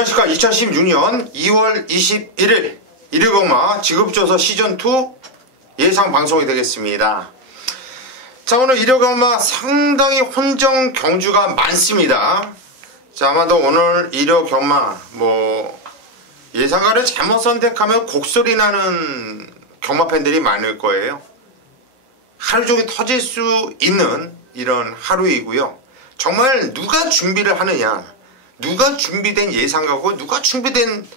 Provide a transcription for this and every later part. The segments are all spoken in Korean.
안녕하십니까. 2016년 2월 21일 일요일경마 지급조서 시즌2 예상 방송이 되겠습니다. 자, 오늘 일요일경마 상당히 혼정 경주가 많습니다. 자, 아마도 오늘 일요일경마 예상가를 잘못 선택하면 곡소리 나는 경마 팬들이 많을 거예요. 하루 종일 터질 수 있는 이런 하루이고요. 정말 누가 준비를 하느냐, 누가 준비된 예상가고 누가 준비된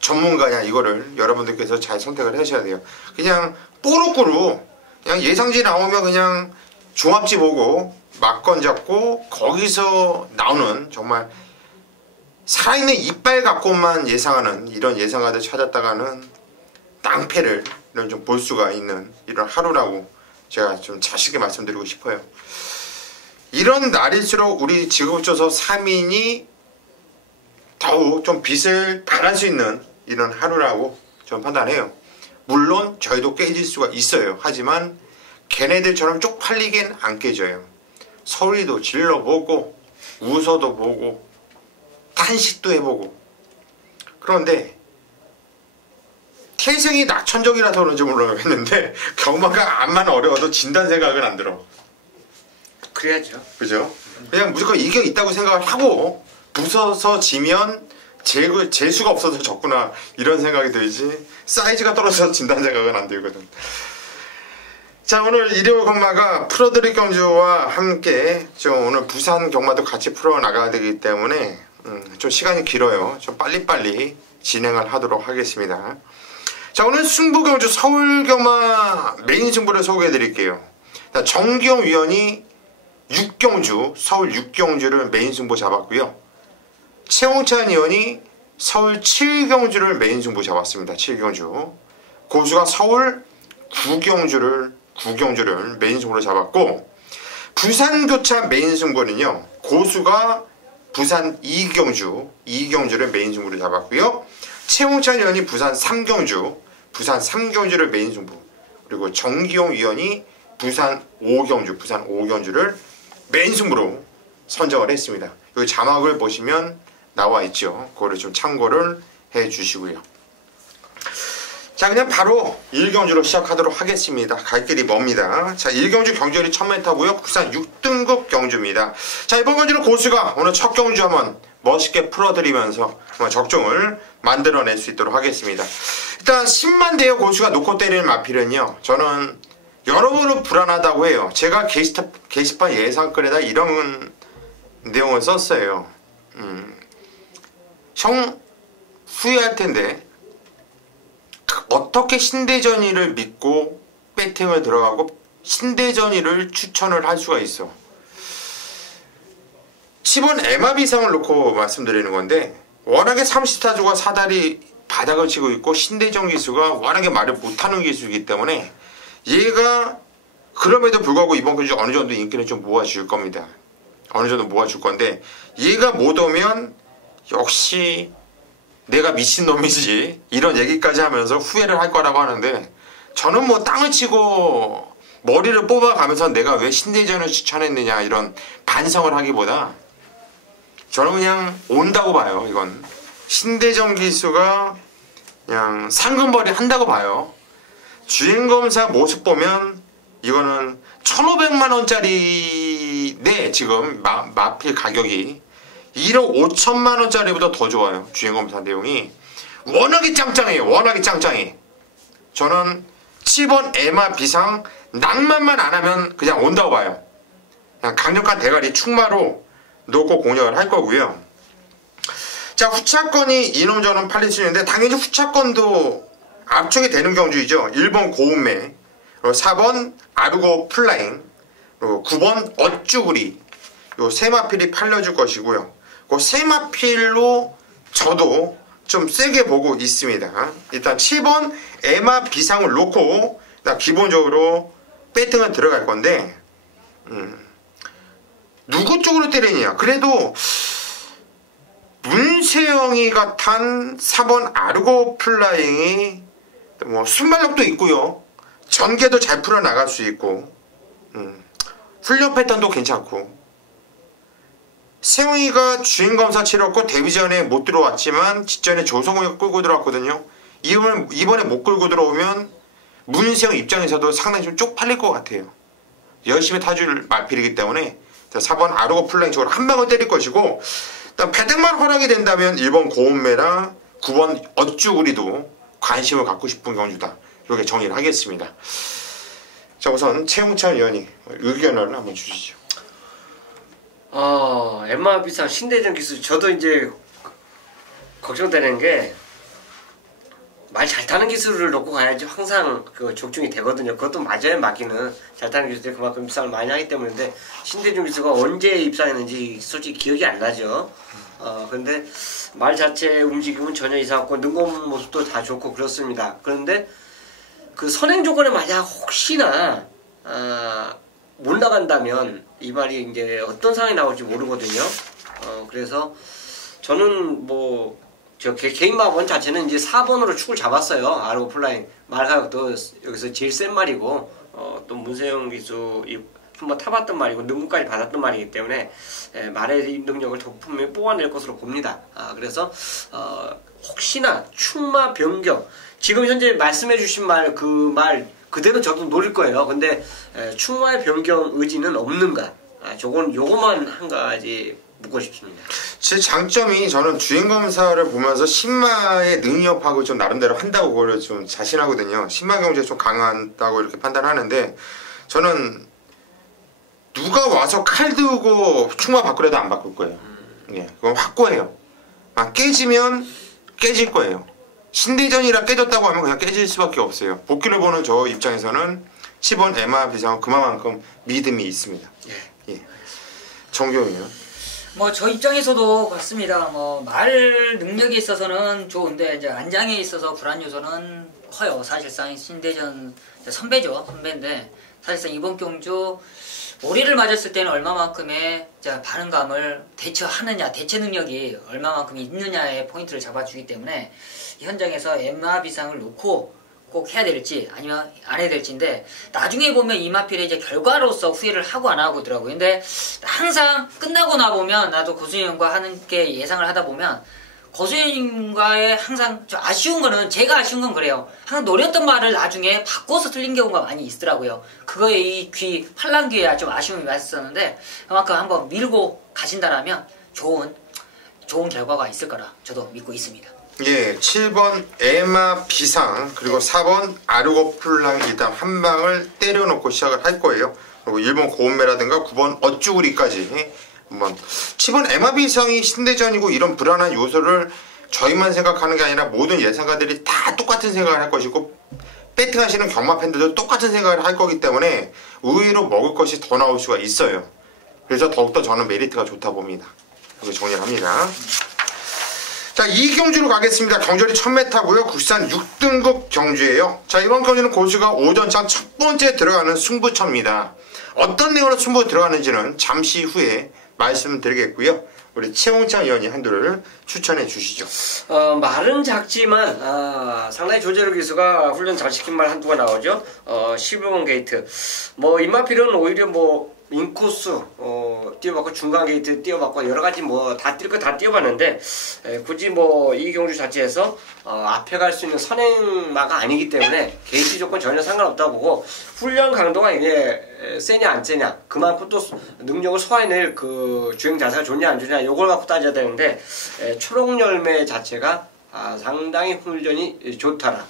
전문가냐, 이거를 여러분들께서 잘 선택을 하셔야 돼요. 그냥 뽀록으로 그냥 예상지 나오면 그냥 종합지 보고 막건 잡고 거기서 나오는 정말 살아있는 이빨 갖고만 예상하는 이런 예상가들 찾았다가는 낭패를 좀 볼 수가 있는 이런 하루라고 제가 좀 자신있게 말씀드리고 싶어요. 이런 날일수록 우리 지급조서 3인이 더욱 좀 빚을 발할 수 있는 이런 하루라고 저는 판단해요. 물론 저희도 깨질 수가 있어요. 하지만 걔네들처럼 쪽팔리긴 안 깨져요. 소리도 질러보고 웃어도 보고 탄식도 해보고. 그런데 태생이 낙천적이라서 그런지 모르겠는데 경마가 암만 어려워도 진단 생각은 안 들어. 그래야죠. 그죠? 그냥 무조건 이게 있다고 생각을 하고 부서서 지면 재수가 없어서 졌구나 이런 생각이 들지, 사이즈가 떨어져서 진단 생각은 안 들거든. 자, 오늘 일요 경마가 풀어드릴 경주와 함께 좀 오늘 부산 경마도 같이 풀어나가야 되기 때문에 좀 시간이 길어요. 좀 빨리빨리 진행을 하도록 하겠습니다. 자, 오늘 승부 경주 서울 경마 메인 승부를 소개해 드릴게요. 정기용 위원이 6경주, 서울 6경주를 메인 승부 잡았고요. 최홍찬 의원이 서울 7경주를 메인 승부 잡았습니다. 7경주. 고수가 서울 9경주를 메인 승부로 잡았고, 부산 교차 메인 승부는요, 고수가 부산 2경주를 메인 승부로 잡았고요. 최홍찬 의원이 부산 3경주를 메인 승부, 그리고 정기용 의원이 부산 5경주를 메인 승부로 선정을 했습니다. 여기 자막을 보시면 나와 있죠. 그거를 좀 참고를 해 주시고요. 자, 그냥 바로 1경주로 시작하도록 하겠습니다. 갈 길이 멉니다. 자, 1경주 경주율이 1000m고요. 부산 6등급 경주입니다. 자, 이번 경주는 고수가 오늘 첫 경주 한번 멋있게 풀어드리면서 적중을 만들어낼 수 있도록 하겠습니다. 일단 10만 대여 고수가 놓고 때리는 마필은요, 저는 여러모로 불안하다고 해요. 제가 게시판 예상글에다 이런 내용을 썼어요. 형 후회할 텐데 어떻게 신대전이를 믿고 배팅을 들어가고 신대전이를 추천을 할 수가 있어. 10원 에마 이상을 놓고 말씀드리는 건데, 워낙에 30타주가 사다리 바닥을 치고 있고 신대전 기수가 워낙에 말을 못하는 기수이기 때문에 얘가 그럼에도 불구하고 이번 경주 어느 정도 인기는 좀 모아줄 겁니다. 어느 정도 모아줄 건데, 얘가 못 오면 역시 내가 미친놈이지 이런 얘기까지 하면서 후회를 할 거라고 하는데, 저는 땅을 치고 머리를 뽑아가면서 내가 왜 신대전을 추천했느냐 이런 반성을 하기보다 저는 그냥 온다고 봐요. 이건 신대전 기수가 그냥 상금벌이 한다고 봐요. 주행검사 모습 보면 이거는 1500만원짜리 지금 마필 가격이 1억 5천만원짜리보다 더 좋아요. 주행검사 내용이 워낙에 짱짱해. 저는 10원 에마 비상 낭만만 안 하면 그냥 온다고 봐요. 그냥 강력한 대가리 충마로 놓고 공략을 할 거고요. 자, 후차권이 이놈저놈 팔릴 수 있는데 당연히 후차권도 압축이 되는 경주이죠. 1번 고운매, 4번 아르고 플라잉, 그리고 9번 어쭈구리, 요 세 마필이 팔려줄 것이고요. 그 세 마필로 저도 좀 세게 보고 있습니다. 일단 7번 에마 비상을 놓고 기본적으로 배팅은 들어갈 건데, 누구 쪽으로 때리냐. 그래도 문세영이가 탄 4번 아르고 플라잉이 순발력도 있고요, 전개도 잘 풀어나갈 수 있고, 훈련 패턴도 괜찮고, 세웅이가 주행검사 치렀고 데뷔전에 못 들어왔지만 직전에 조성우가 끌고 들어왔거든요. 이번에 못 끌고 들어오면 문세영 입장에서도 상당히 좀 쪽팔릴 것 같아요. 열심히 타줄 마필이기 때문에 4번 아르고 플라잉 쪽으로 한 방을 때릴 것이고, 일단 배당만 허락이 된다면 1번 고운매랑 9번 어쭈구리도 관심을 갖고 싶은 경주다, 이렇게 정리를 하겠습니다. 자, 우선 최홍찬 의원이 의견을 한번 주시죠. 엠마 비상 신대전 기술, 저도 이제 걱정되는 게 말 잘 타는 기술을 놓고 가야지 항상 그 적중이 되거든요. 그것도 맞아요. 맞기는 잘 타는 기술이 그만큼 입상을 많이 하기 때문인데, 신대중 기수가 언제 입상했는지 솔직히 기억이 안 나죠. 근데 말 자체 움직임은 전혀 이상 없고 능공 모습도 다 좋고 그렇습니다. 그런데 그 선행 조건에 만약 혹시나 못 나간다면 이 말이 이제 어떤 상황이 나올지 모르거든요. 그래서 저는 뭐 저 개인 마번 자체는 이제 4번으로 축을 잡았어요. 아르고 플라잉 말가격도 여기서 제일 센 말이고, 또 문세영 기수 한번 타봤던 말이고 능구까지 받았던 말이기 때문에 말의 능력을 더 분명히 뽑아낼 것으로 봅니다. 그래서 혹시나 충마 변경, 지금 현재 말씀해주신 말 그 말 그대로 저도 노릴 거예요. 근데 충마의 변경 의지는 없는가? 요거만 한 가지 묻고 싶습니다. 제 장점이, 저는 주행검사를 보면서 신마의 능력하고 좀 나름대로 한다고 그걸 좀 자신하거든요. 신마 경제에 좀 강하다고 이렇게 판단하는데, 저는 누가 와서 칼 들고 충마 바꾸려도 안 바꿀 거예요. 예, 그건 확고해요. 깨지면 깨질 거예요. 신대전이라 깨졌다고 하면 그냥 깨질 수밖에 없어요. 복귀를 보는 저 입장에서는 10번 에마 비상은 그만큼 믿음이 있습니다. 예. 정경이요. 뭐 저 입장에서도 같습니다. 뭐 말 능력에 있어서는 좋은데 이제 안장에 있어서 불안 요소는 커요. 사실상 신대전 선배인데, 사실상 이번 경주 오리를 맞았을 때는 얼마만큼의 반응감을 대처하느냐, 대처 능력이 얼마만큼 있느냐의 포인트를 잡아주기 때문에 이 현장에서 엠마 비상을 놓고 꼭 해야 될지 아니면 안 해야 될지인데, 나중에 보면 이마필의 이제 결과로서 후회를 하고 안 하고 더라고요. 근데 항상 끝나고 나 보면, 나도 고수희 형과 함께 예상을 하다 보면 고수희 형과의 항상 좀 아쉬운 거는, 제가 아쉬운 건 그래요. 항상 노렸던 말을 나중에 바꿔서 틀린 경우가 많이 있더라고요. 그거에 이 팔랑귀에 좀 아쉬움이 많았었는데, 그만큼 한번 밀고 가신다라면 좋은 결과가 있을 거라 저도 믿고 있습니다. 예, 7번 에마 비상, 그리고 4번 아르고 플랑 일단 한 방을 때려놓고 시작을 할 거예요. 그리고 1번 고운매라든가 9번 어쭈구리까지 한번. 7번 에마 비상이 신대전이고 이런 불안한 요소를 저희만 생각하는 게 아니라 모든 예상가들이 다 똑같은 생각을 할 것이고, 배팅하시는 경마 팬들도 똑같은 생각을 할 거기 때문에 의외로 먹을 것이 더 나올 수가 있어요. 그래서 더욱더 저는 메리트가 좋다 봅니다. 이렇게 정리를 합니다. 자, 이 경주로 가겠습니다. 경절이 1000m고요. 국산 6등급 경주예요. 자, 이번 경주는 고수가 오전장 첫 번째 들어가는 승부처입니다. 어떤 내용으로 승부 들어가는지는 잠시 후에 말씀드리겠고요. 우리 최홍찬 의원이 한두를 추천해 주시죠. 말은 작지만 상당히 조재료 기수가 훈련 잘 시킨 말 한두가 나오죠. 12번 게이트. 뭐 임마필은 오히려 뭐 인코스 띄워봤고 중간 게이트 띄워봤고 여러가지 뭐 다 뛸 거 다 띄워봤는데, 굳이 뭐 이 경주 자체에서 앞에 갈 수 있는 선행마가 아니기 때문에 게이트 조건 전혀 상관없다고 보고, 훈련 강도가 이게 세냐 안 세냐, 그만큼 또 능력을 소화해낼 그 주행 자세가 좋냐 안 좋냐, 요걸 갖고 따져야 되는데, 초록열매 자체가 상당히 훈련이 좋다라,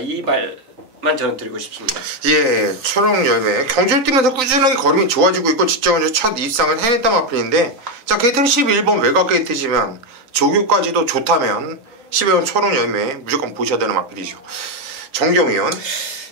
이 말만 저는 드리고 싶습니다. 예, 초록열매 경주를 뛰면서 꾸준하게 걸음이 좋아지고 있고 직전에 첫 입상을 해냈단 마필인데, 자, 게이트는 11번 외곽 게이트지만 조교까지도 좋다면 12번 초록열매 무조건 보셔야 되는 마필이죠. 정경 의원.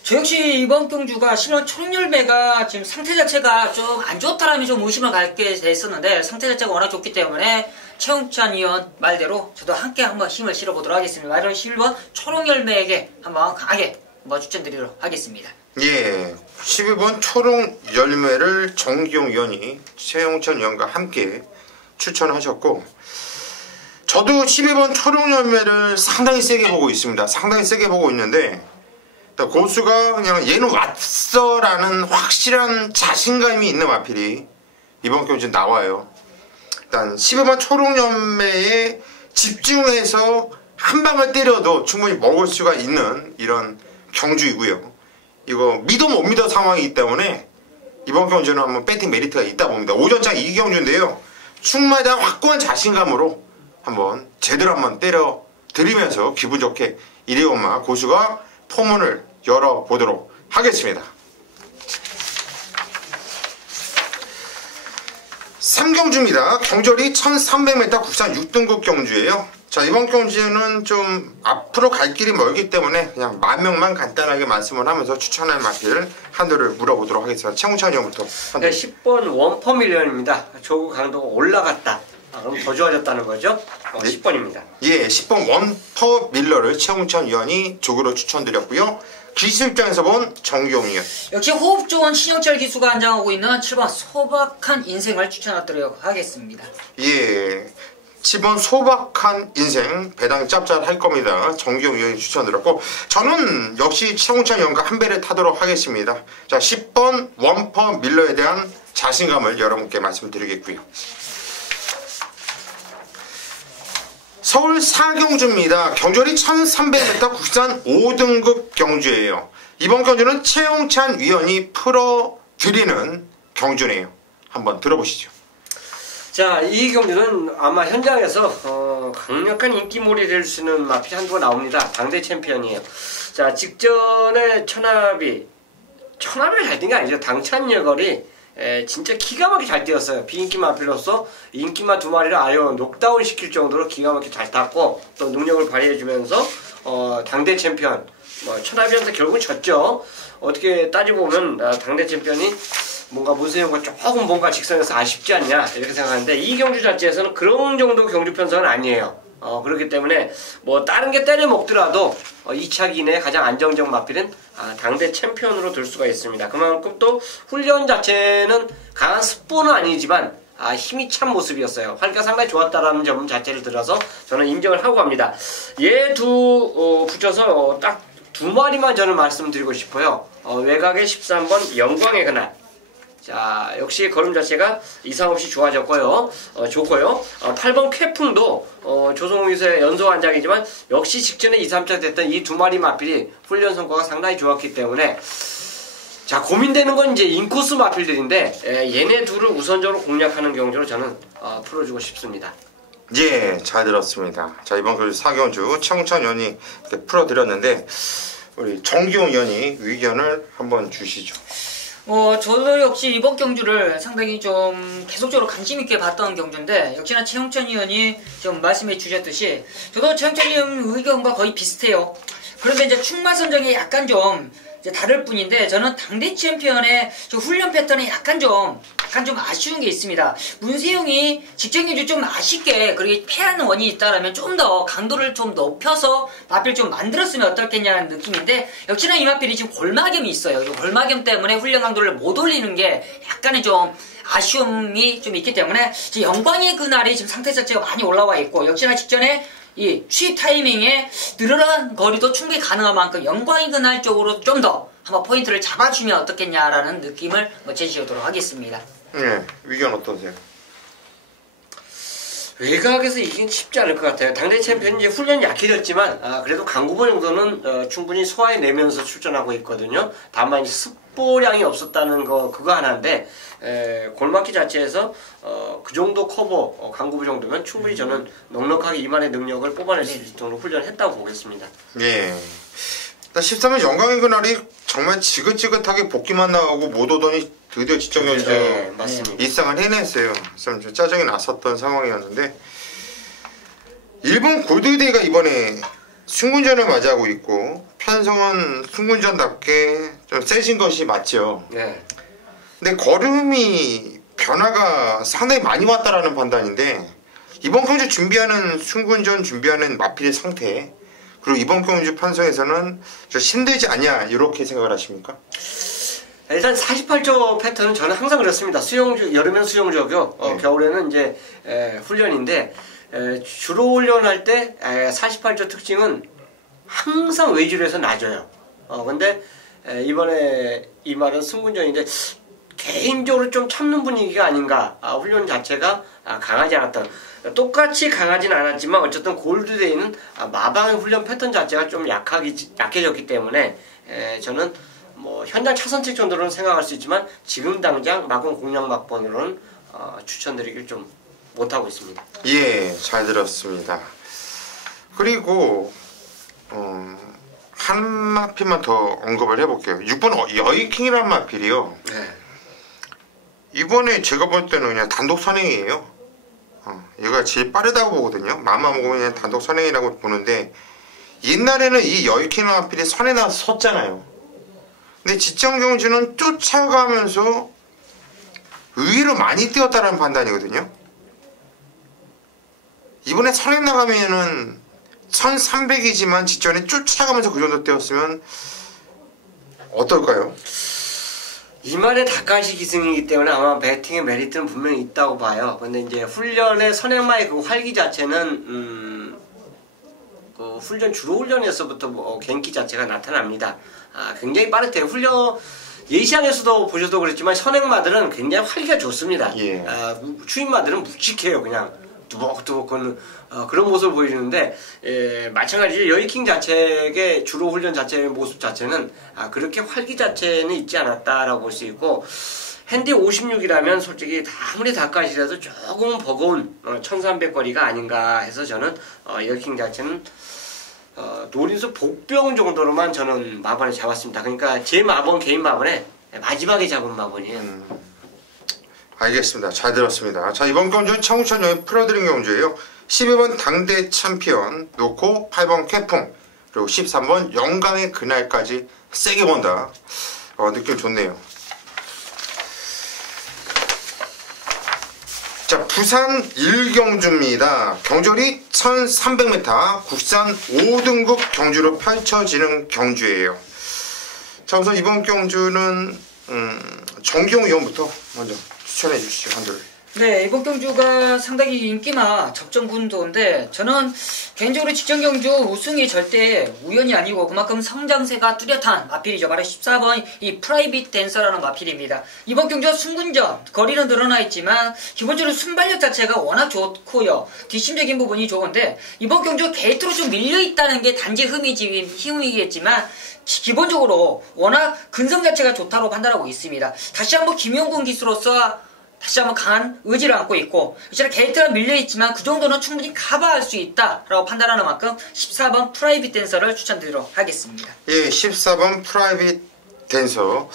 저 역시 이번 경주가 실은 초록열매가 지금 상태 자체가 좀 안 좋다라면 좀 의심을 갖게 됐었는데, 상태 자체가 워낙 좋기 때문에 최홍찬 의원 말대로 저도 함께 한번 힘을 실어보도록 하겠습니다. 말은 11번 초록열매에게 한번 강하게 추천드리도록 하겠습니다. 예, 12번 초록열매를 정기용 의원이 최홍찬 의원과 함께 추천하셨고, 저도 12번 초록열매를 상당히 세게 보고 있습니다. 상당히 세게 보고 있는데, 고수가 그냥 얘는 왔어라는 확실한 자신감이 있는 마필이 이번 경주에 나와요. 일단 15번 초록연매에 집중해서 한 방을 때려도 충분히 먹을 수가 있는 이런 경주이고요. 이거 믿어 못 믿어 상황이기 때문에 이번 경주는 한번 배팅 메리트가 있다 봅니다. 오전장 이 경주인데요. 충마에 대한 확고한 자신감으로 한번 제대로 한번 때려 드리면서 기분 좋게 1위엄마 고수가 포문을 열어보도록 하겠습니다. 3경주입니다. 경절이 1300m 국산 6등급 경주예요. 자, 이번 경주는 좀 앞으로 갈 길이 멀기 때문에 그냥 10,000명만 간단하게 말씀을 하면서 추천할 마필 한도를 물어보도록 하겠습니다. 최홍찬 형부터. 네, 10번 원퍼 밀리언입니다. 조구 강도가 올라갔다. 그럼 더 좋아졌다는 거죠? 10번입니다. 예, 10번 원퍼 밀러를 최홍찬 위원이 조구로 추천드렸고요. 기수 입장에서 본 정기용 위원. 역시 호흡 좋은 신영철 기수가 안장하고 있는 7번 소박한 인생을 추천하도록 하겠습니다. 예, 10번 소박한 인생 배당이 짭짤할 겁니다. 정기용 위원이 추천드렸고 저는 역시 최홍찬 위원과 한 배를 타도록 하겠습니다. 자, 10번 원퍼 밀러에 대한 자신감을 여러분께 말씀드리겠고요. 서울 4경주입니다. 경주리 1300m 국산 5등급 경주예요. 이번 경주는 최홍찬 위원이 풀어드리는 경주네요. 한번 들어보시죠. 자, 이 경주는 아마 현장에서 강력한 인기몰이 될 수 있는 마필 한두가 나옵니다. 당대 챔피언이에요. 자, 직전에 천합이 잘 뛴 게 아니죠. 당찬여걸이 진짜 기가 막히게 잘 뛰었어요. 비인기 마필로서 인기마 2마리를 아예 녹다운 시킬 정도로 기가 막히게 잘 탔고 또 능력을 발휘해주면서 당대 챔피언 천하비한테 결국은 졌죠. 어떻게 따지고 보면 당대 챔피언이 뭔가 문세영과 조금 뭔가 직선에서 아쉽지 않냐 이렇게 생각하는데 이 경주 자체에서는 그런 정도 경주 편성은 아니에요. 그렇기 때문에 뭐 다른 게 때려 먹더라도 2차 기내에 가장 안정적 마필은 당대 챔피언으로 들 수가 있습니다. 그만큼 또 훈련 자체는 강한 습보는 아니지만 힘이 찬 모습이었어요. 활기가 상당히 좋았다라는 점 자체를 들어서 저는 인정을 하고 갑니다. 얘 붙여서 딱 2마리만 저는 말씀드리고 싶어요. 외곽의 13번 영광의 그날. 자, 역시 걸음 자체가 이상 없이 좋아졌고요. 좋고요. 8번 쾌풍도 조성우 기수의 연소 안장이지만 역시 직전에 2, 3차 됐던 이 2마리 마필이 훈련 성과가 상당히 좋았기 때문에 자, 고민되는 건 이제 인코스 마필들인데 얘네 둘을 우선적으로 공략하는 경주로 저는 풀어주고 싶습니다. 예, 잘 들었습니다. 자, 이번 경주 4경주 최홍찬 위원이 이렇게 풀어드렸는데 우리 정기용 위원이 의견을 한번 주시죠. 저도 역시 이번 경주를 상당히 좀 계속적으로 관심 있게 봤던 경주인데 역시나 최홍찬 의원이 좀 말씀해 주셨듯이 저도 최홍찬 의원 의견과 거의 비슷해요. 그런데 이제 충마 선정이 약간 좀 이제 다를 뿐인데 저는 당대 챔피언의 훈련 패턴이 약간 좀 아쉬운 게 있습니다. 문세용이 직전 경주 좀 아쉽게 그렇게 패하는 원인이 있다라면 좀 더 강도를 좀 높여서 마필 좀 만들었으면 어떻겠냐는 느낌인데 역시나 이 마필이 지금 골마겸이 있어요. 이 골마겸 때문에 훈련 강도를 못 올리는 게 약간의 좀 아쉬움이 좀 있기 때문에 지금 영광의 그날이 지금 상태 자체가 많이 올라와 있고 역시나 직전에 이 취입 타이밍에 늘어난 거리도 충분히 가능한 만큼 영광의 그날 쪽으로 좀 더 한번 포인트를 잡아주면 어떻겠냐라는 느낌을 제시하도록 하겠습니다. 네, 의견 어떠세요? 외곽에서 이기긴 쉽지 않을 것 같아요. 당대 챔피언이 이제 훈련이 약해졌지만 그래도 강구보 정도는 충분히 소화해내면서 출전하고 있거든요. 다만 습보량이 없었다는 그거 하나인데 골맞기 자체에서 그 정도 커버 강구보 정도면 충분히 저는 넉넉하게 이만의 능력을 뽑아낼 수 있도록 훈련을 했다고 보겠습니다. 예. 13번 영광의 그날이 정말 지긋지긋하게 복귀만 나오고 못 오더니 드디어 직전 경주 일상을 해냈어요. 좀 짜증이 났었던 상황이었는데 일본 골드데이가 이번에 승군전을 맞이하고 있고 편성은 승군전답게 좀 세진 것이 맞죠. 네. 근데 걸음이 변화가 상당히 많이 왔다라는 판단인데 이번 경주 준비하는 승군전 준비하는 마필의 상태 그리고 이번 경주 편성에서는 좀 힘들지 않냐 이렇게 생각을 하십니까? 일단 48조 패턴은 저는 항상 그렇습니다. 수영주 여름엔 수영주고요. 겨울에는 이제 훈련인데 주로 훈련할 때 48조 특징은 항상 외주로 해서 낮아요. 근데 이번에 이 말은 승군전인데 개인적으로 좀 참는 분위기가 아닌가. 훈련 자체가 강하지 않았던. 똑같이 강하진 않았지만 어쨌든 골드데이는 마방의 훈련 패턴 자체가 좀 약해졌기 때문에 저는 뭐 현장 차선책 정도로는 생각할 수 있지만 지금 당장 마공 공략 막번으로는 추천드리길 좀 못하고 있습니다. 예, 잘 들었습니다. 그리고 한 마필만 더 언급을 해볼게요. 6번 여의킹이라는 마필이요. 네. 이번에 제가 볼 때는 그냥 단독 선행이에요. 얘가 제일 빠르다고 보거든요. 맘만 먹으면 그냥 단독 선행이라고 보는데 옛날에는 이 여의킹 마필이 선에 나서 섰잖아요. 근데 지정경주는 쫓아가면서 의외로 많이 뛰었다는 판단이거든요. 이번에 선에 나가면은 1300이지만 직전에 쫓아가면서 그 정도 뛰었으면 어떨까요? 이말에 닭가시 기승이기 때문에 아마 배팅의 메리트는 분명히 있다고 봐요. 근데 이제 훈련의 선행마의 그 활기 자체는 그 훈련 주로 훈련에서부터 뭐 genki 자체가 나타납니다. 굉장히 빠르대요. 훈련 예시장에서도 보셔도 그랬지만 선행마들은 굉장히 활기가 좋습니다. 예. 추임마들은 묵직해요. 그냥 두벅두벅 거는 그런 모습을 보여주는데 마찬가지로 여의킹 자체의 주로 훈련 자체의 모습 자체는 그렇게 활기 자체는 있지 않았다라고 볼 수 있고 핸디 56이라면 솔직히 아무리 닭가시라도 조금 버거운 1300거리가 아닌가 해서 저는 여의킹 자체는 노린수 복병 정도로만 저는 마번에 잡았습니다. 그러니까 제 마번 개인 마번에 마지막에 잡은 마번이에요. 알겠습니다. 잘 들었습니다. 자, 이번 경주는 청우천여의 풀어드린 경주예요. 12번 당대 챔피언 놓고 8번 쾌풍 그리고 13번 영광의 그날까지 세게 본다. 느낌 좋네요. 자, 부산 1경주입니다. 경절이 1300m 국산 5등급 경주로 펼쳐지는 경주예요. 자, 우선 이번 경주는 정경 의원부터 먼저 추천해 주시죠. 한들. 네, 이번 경주가 상당히 인기나 적정군도인데 저는 개인적으로 직전 경주 우승이 절대 우연이 아니고 그만큼 성장세가 뚜렷한 마필이죠. 바로 14번 이 프라이빗 댄서라는 마필입니다. 이번 경주가 순군전 거리는 늘어나 있지만 기본적으로 순발력 자체가 워낙 좋고요. 뒷심적인 부분이 좋은데 이번 경주 게이트로 좀 밀려있다는 게 단지 힘이겠지만 기본적으로 워낙 근성 자체가 좋다고 판단하고 있습니다. 다시 한번 김용군 기수로서 다시 한번 강한 의지를 안고 있고 이처럼 게이트가 밀려있지만 그 정도는 충분히 커버할 수 있다라고 판단하는 만큼 14번 프라이빗 댄서를 추천드리도록 하겠습니다. 예, 14번 프라이빗 댄서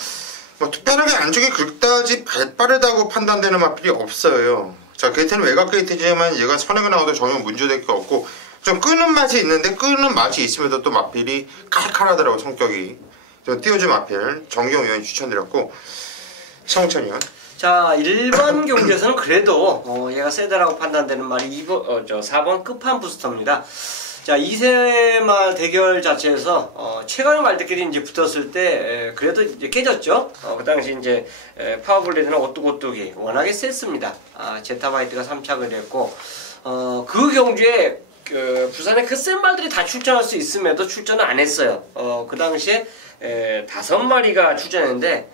뭐 특별하게 안쪽이 그다지 발빠르다고 판단되는 마필이 없어요. 자, 게이트는 외곽 게이트지만 얘가 선행을 나와도 전혀 문제될 게 없고 좀 끄는 맛이 있는데 끄는 맛이 있으면서 또 마필이 칼칼하더라고 성격이. 좀 띄워준 마필 정경 의원이 추천드렸고 청천 의원. 자, 1번 경주에서는 그래도 얘가 세다라고 판단되는 말이 4번 끝판 부스터입니다. 자, 2세말 대결 자체에서 최강의 말들끼리 이제 붙었을 때 그래도 이제 깨졌죠. 그 당시 이제 파워블레드는 오뚜고뚜기 워낙에 셌습니다. 제타바이트가 3착을 했고 그 경주에 부산의 그 센 말들이 다 출전할 수 있음에도 출전을 안 했어요. 그 당시에 5마리가 출전했는데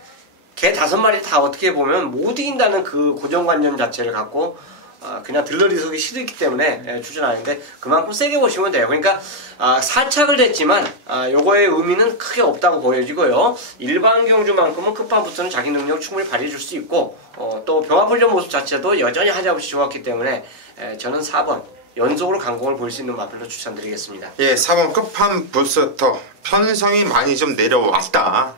걔 5마리 다 어떻게 보면 못 이긴다는 그 고정관념 자체를 갖고 그냥 들러리 서기 싫기 때문에 추천하는데 그만큼 세게 보시면 돼요. 그러니까 4착을 했지만 요거의 의미는 크게 없다고 보여지고요. 일반 경주만큼은 끝판부터는 자기 능력 충분히 발휘해 줄 수 있고 또 병합훈련 모습 자체도 여전히 하자없이 좋았기 때문에 저는 4번 연속으로 강공을 볼 수 있는 마필로 추천드리겠습니다. 예, 4번 끝판 부스터 편성이 많이 좀 내려왔다.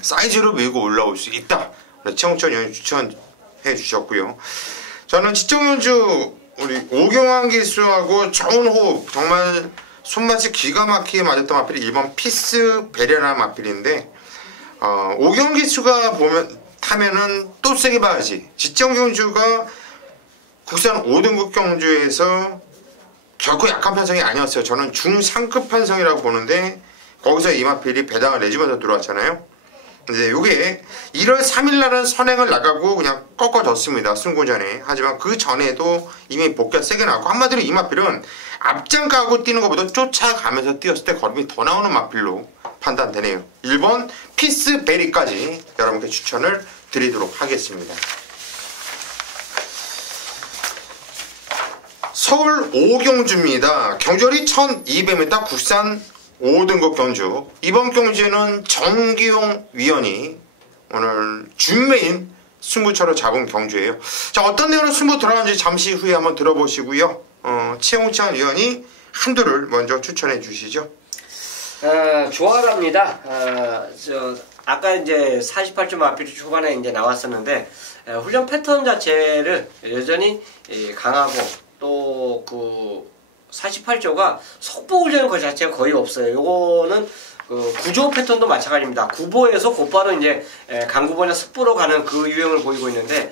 사이즈로 밀고 올라올 수 있다. 최홍천 의원이 추천해 주셨고요. 저는 지정연주 우리 오경환 기수하고 좋은 호흡 정말 손맛이 기가 막히게 맞았던 마필이 1번 피스 베레나 마필인데 오경 기수가 타면은 또 세게 봐야지. 지정연주가 국산 5등급 경주에서 결코 약한 편성이 아니었어요. 저는 중상급 편성이라고 보는데 거기서 이 마필이 배당을 내주면서 들어왔잖아요. 근데 요게 1월 3일날은 선행을 나가고 그냥 꺾어졌습니다. 승고전에. 하지만 그 전에도 이미 복귀가 세게 나왔고 한마디로 이 마필은 앞장 까고 뛰는 것보다 쫓아가면서 뛰었을 때 걸음이 더 나오는 마필로 판단되네요. 1번 피스베리까지 여러분께 추천을 드리도록 하겠습니다. 서울 오경주입니다. 경주거리 1200m 국산 5등급 경주. 이번 경주는 정기용 위원이 오늘 준메인 승부처로 잡은 경주예요. 자, 어떤 내용으로 승부 들어가는지 잠시 후에 한번 들어보시고요. 최홍찬 위원이 한두를 먼저 추천해 주시죠. 조화랍니다. 아까 이제 48점 앞필 초반에 이제 나왔었는데, 훈련 패턴 자체를 여전히 강하고, 또 그 48조가 속보 훈련 그 자체가 거의 없어요. 요거는 그 구조 패턴도 마찬가지입니다. 구보에서 곧바로 이제 강구보나 습보로 가는 그 유형을 보이고 있는데,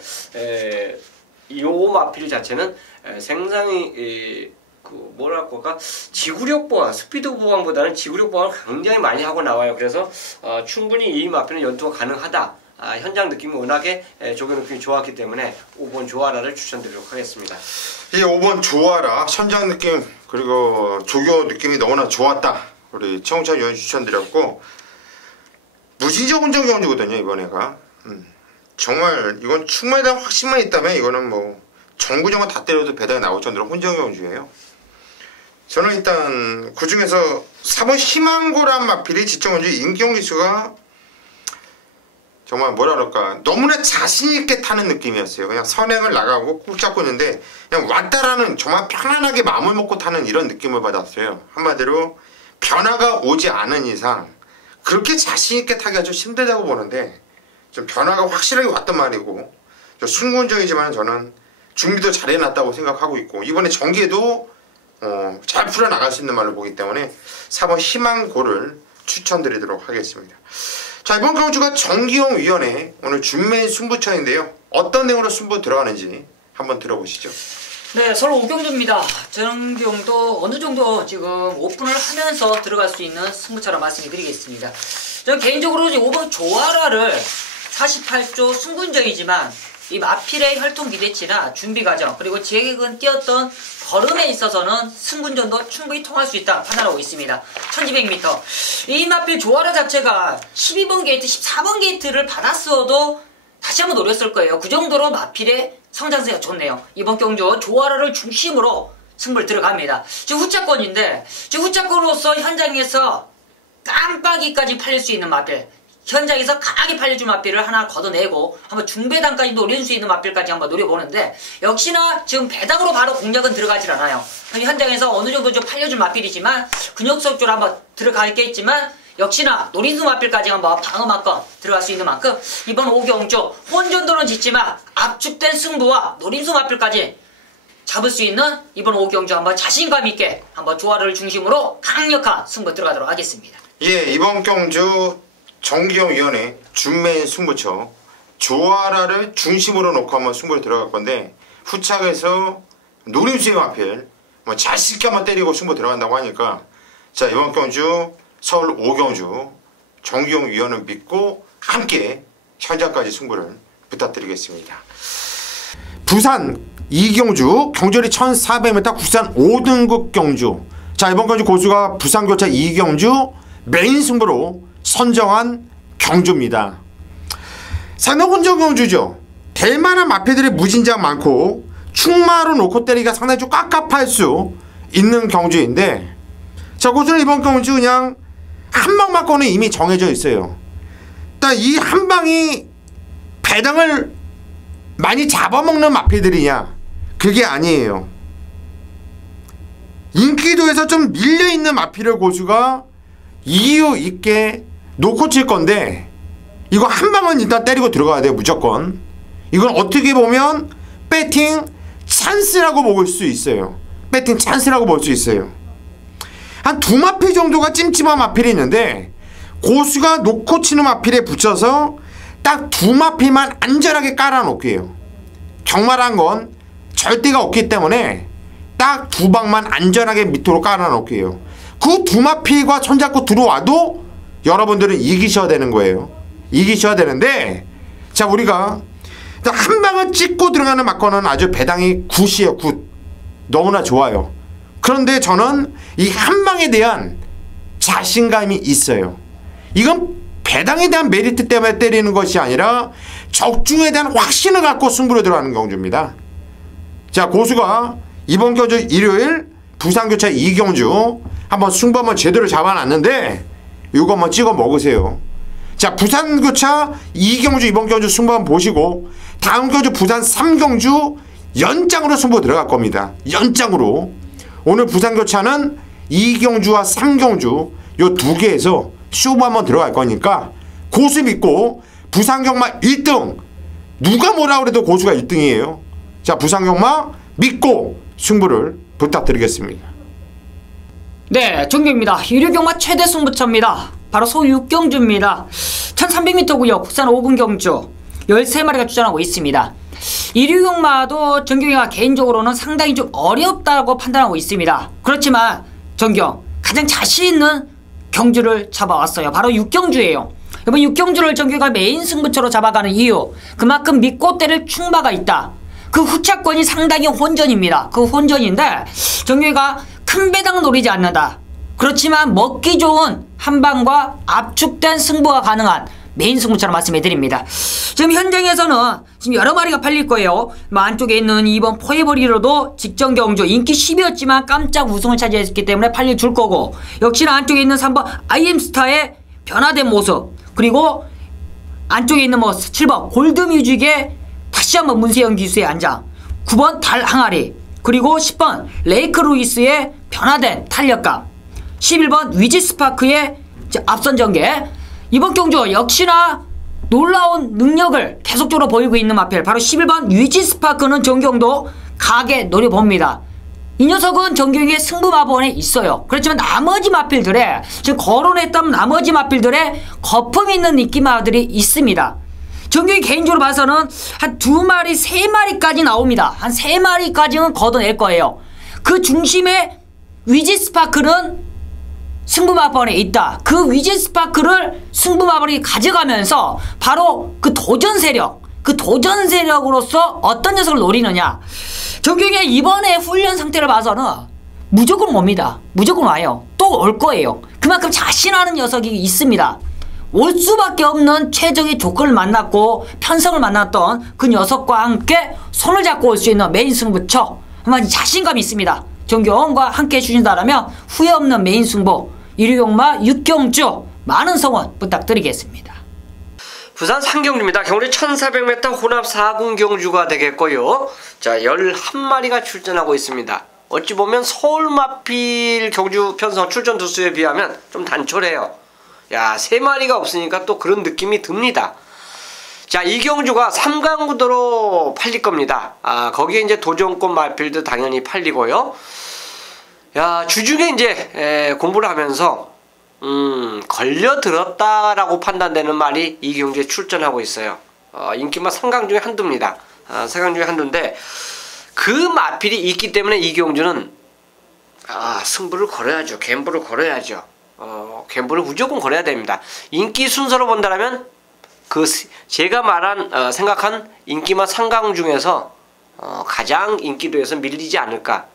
요 마필 자체는 상당히 그 뭐랄까 지구력 보강, 스피드 보강보다는 지구력 보강을 굉장히 많이 하고 나와요. 그래서 충분히 이 마필은 연투가 가능하다. 현장 느낌이 워낙에 조교 느낌이 좋았기 때문에 5번 조아라를 추천드리도록 하겠습니다. 이 5번 조아라 현장 느낌 그리고 조교 느낌이 너무나 좋았다. 우리 최홍찬 위원 추천드렸고, 무진적 운전 경주거든요 이번에가. 정말 이건 충만에 대한 확신만 있다면 이거는 뭐 정구정은 다 때려도 배당이 나올 정도로 혼정 경주예요. 저는 일단 그 중에서 4번 희망고란 마필이 지정원주 임경기수가 정말 뭐라 그럴까 너무나 자신있게 타는 느낌이었어요. 그냥 선행을 나가고 꾹 잡고 있는데 그냥 왔다라는 정말 편안하게 마음을 먹고 타는 이런 느낌을 받았어요. 한마디로 변화가 오지 않은 이상 그렇게 자신있게 타기가 좀 힘들다고 보는데, 좀 변화가 확실하게 왔단 말이고, 좀 순군적이지만 저는 준비도 잘 해놨다고 생각하고 있고, 이번에 정기에도 잘 풀어나갈 수 있는 말로 보기 때문에 4번 희망고를 추천드리도록 하겠습니다. 자, 이번 경주가 정기용 위원회 오늘 준메인 승부처인데요. 어떤 내용으로 승부 들어가는지 한번 들어보시죠. 네, 서울 오경주입니다. 정기용도 어느 정도 지금 오픈을 하면서 들어갈 수 있는 승부처럼 말씀을 드리겠습니다. 저는 개인적으로 5번 조아라를 48조 승군적이지만 이 마필의 혈통 기대치나 준비 과정 그리고 최근 뛰었던 걸음에 있어서는 승군전도 충분히 통할 수 있다 판단하고 있습니다. 1200m 이 마필 조아라 자체가 12번 게이트 14번 게이트를 받았어도 다시 한번 노렸을 거예요. 그 정도로 마필의 성장세가 좋네요. 이번 경주 조아라를 중심으로 승부를 들어갑니다. 지금 후차권인데 지금 후차권으로서 현장에서 깜빡이까지 팔릴 수 있는 마필, 현장에서 강하게 팔려준 마필을 하나 걷어내고 한번 중배당까지 노릴 수 있는 마필까지 한번 노려보는데, 역시나 지금 배당으로 바로 공략은 들어가질 않아요. 현장에서 어느 정도 좀 팔려준 마필이지만 근육속도로 한번 들어가겠지만 역시나 노린수 마필까지 한번 방어막건 들어갈 수 있는 만큼 이번 오경주 혼전도는 짓지만 압축된 승부와 노린수 마필까지 잡을 수 있는 이번 오경주 한번 자신감 있게 한번 조화를 중심으로 강력한 승부 들어가도록 하겠습니다. 예, 이번 경주 정기용 위원회 준메인 승부처 조아라를 중심으로 놓고 한번 승부를 들어갈 건데, 후착에서 노림수의 마필 뭐 자신있게 한번 때리고 승부 들어간다고 하니까, 자, 이번 경주 서울 오경주 정기용 위원을 믿고 함께 현장까지 승부를 부탁드리겠습니다. 부산 이경주 경주거리 1400m 국산 5등급 경주. 자, 이번 경주 고수가 부산교차 이경주 메인 승부로 선정한 경주입니다. 상당 혼전 경주죠. 될 만한 마필들이 무진장 많고 충마로 놓고 때리기가 상당히 좀 깝깝할 수 있는 경주인데, 자, 고수는 이번 경주 그냥 한 방만권은 이미 정해져 있어요. 딱 이 한 방이 배당을 많이 잡아먹는 마필들이냐, 그게 아니에요. 인기도에서 좀 밀려있는 마필을 고수가 이유 있게 놓고 칠 건데, 이거 한 방은 일단 때리고 들어가야 돼요. 무조건. 이건 어떻게 보면 배팅 찬스라고 볼 수 있어요. 배팅 찬스라고 볼 수 있어요. 한 두 마필 정도가 찜찜한 마필이 있는데, 고수가 놓고 치는 마필에 붙여서 딱 두 마필만 안전하게 깔아놓게요. 경마란 건 절대가 없기 때문에 딱 두 방만 안전하게 밑으로 깔아놓게요. 그 두 마필과 손잡고 들어와도 여러분들은 이기셔야 되는 거예요. 이기셔야 되는데, 자, 우리가 한 방을 찍고 들어가는 막건은 아주 배당이 굿이에요. 굿. 너무나 좋아요. 그런데 저는 이 한 방에 대한 자신감이 있어요. 이건 배당에 대한 메리트 때문에 때리는 것이 아니라 적중에 대한 확신을 갖고 승부로 들어가는 경주입니다. 자, 고수가 이번 경주 일요일 부산교차 이경주 한번 승부 한번 제대로 잡아놨는데 이거 한번 찍어 먹으세요. 자, 부산교차 이경주 이번 경주 승부 한번 보시고 다음 경주 부산 3경주 연장으로 승부 들어갈 겁니다. 연장으로. 오늘 부산교차는 이경주와 3경주 요 두 개에서 쇼부 한번 들어갈 거니까 고수 믿고 부산경마 1등 누가 뭐라 그래도 고수가 1등이에요. 자, 부산경마 믿고 승부를 부탁드리겠습니다. 네, 종경입니다. 일요경마 최대 승부처입니다. 바로 소6경주입니다. 1300m고요. 국산 5분 경주 13마리가 출전하고 있습니다. 일요경마도 정경이가 개인적으로는 상당히 좀 어렵다고 판단하고 있습니다. 그렇지만 정경 가장 자신 있는 경주를 잡아왔어요. 바로 6경주예요. 이번 6경주를 정경이가 메인 승부처로 잡아가는 이유, 그만큼 믿고 때릴 충마가 있다. 그 후차권이 상당히 혼전입니다. 그 혼전인데 정경이가 큰 배당 노리지 않는다. 그렇지만 먹기 좋은 한방과 압축된 승부가 가능한 메인 승부처럼 말씀해드립니다. 지금 현장에서는 지금 여러 마리가 팔릴 거예요. 안쪽에 있는 2번 포에버리로도 직전 경주 인기 10위였지만 깜짝 우승을 차지했기 때문에 팔릴 줄 거고, 역시나 안쪽에 있는 3번 IM스타의 변화된 모습, 그리고 안쪽에 있는 7번 골드뮤직의 다시 한번 문세영 기수의 안장, 9번 달 항아리, 그리고 10번 레이크 루이스의 변화된 탄력감, 11번 위지스파크의 앞선 전개. 이번 경주 역시나 놀라운 능력을 계속적으로 보이고 있는 마필, 바로 11번 위지스파크는 정경도 가게 노려봅니다. 이 녀석은 정경의 승부마법원에 있어요. 그렇지만 나머지 마필들의, 지금 거론했던 나머지 마필들의 거품 있는 느낌마들이 있습니다. 정경이 개인적으로 봐서는 한 2마리, 3마리까지 나옵니다. 한 3마리까지는 걷어낼 거예요. 그 중심에 위지스파크는 승부마법원에 있다. 그 위지스파크를 승부마법원이 가져가면서 바로 그 도전 세력, 그 도전 세력으로서 어떤 녀석을 노리느냐. 정경의 이번에 훈련 상태를 봐서는 무조건 옵니다. 무조건 와요. 또 올 거예요. 그만큼 자신하는 녀석이 있습니다. 올 수밖에 없는 최적의 조건을 만났고 편성을 만났던 그 녀석과 함께 손을 잡고 올 수 있는 메인 승부처, 한마디 자신감이 있습니다. 정경과 함께 해주신다면 후회 없는 메인 승부, 일요경마 6경주 많은 성원 부탁드리겠습니다. 부산 3경주입니다. 경주 1400m 혼합 4군 경주가 되겠고요. 자, 11마리가 출전하고 있습니다. 어찌 보면 서울마필 경주 편성 출전 두수에 비하면 좀 단촐해요. 야, 3마리가 없으니까 또 그런 느낌이 듭니다. 자, 이 경주가 3강구도로 팔릴 겁니다. 거기에 이제 도전권 마필도 당연히 팔리고요. 야, 주중에 이제 공부를 하면서 걸려들었다라고 판단되는 말이 이 경주에 출전하고 있어요. 인기만 3강 중에 한두입니다. 3강 중에 한두인데 그 마필이 있기 때문에 이 경주는 승부를 걸어야죠. 갬블을 걸어야죠. 갬블을 무조건 걸어야 됩니다. 인기 순서로 본다면 그 제가 말한 생각한 인기만 3강 중에서 가장 인기도에서 밀리지 않을까.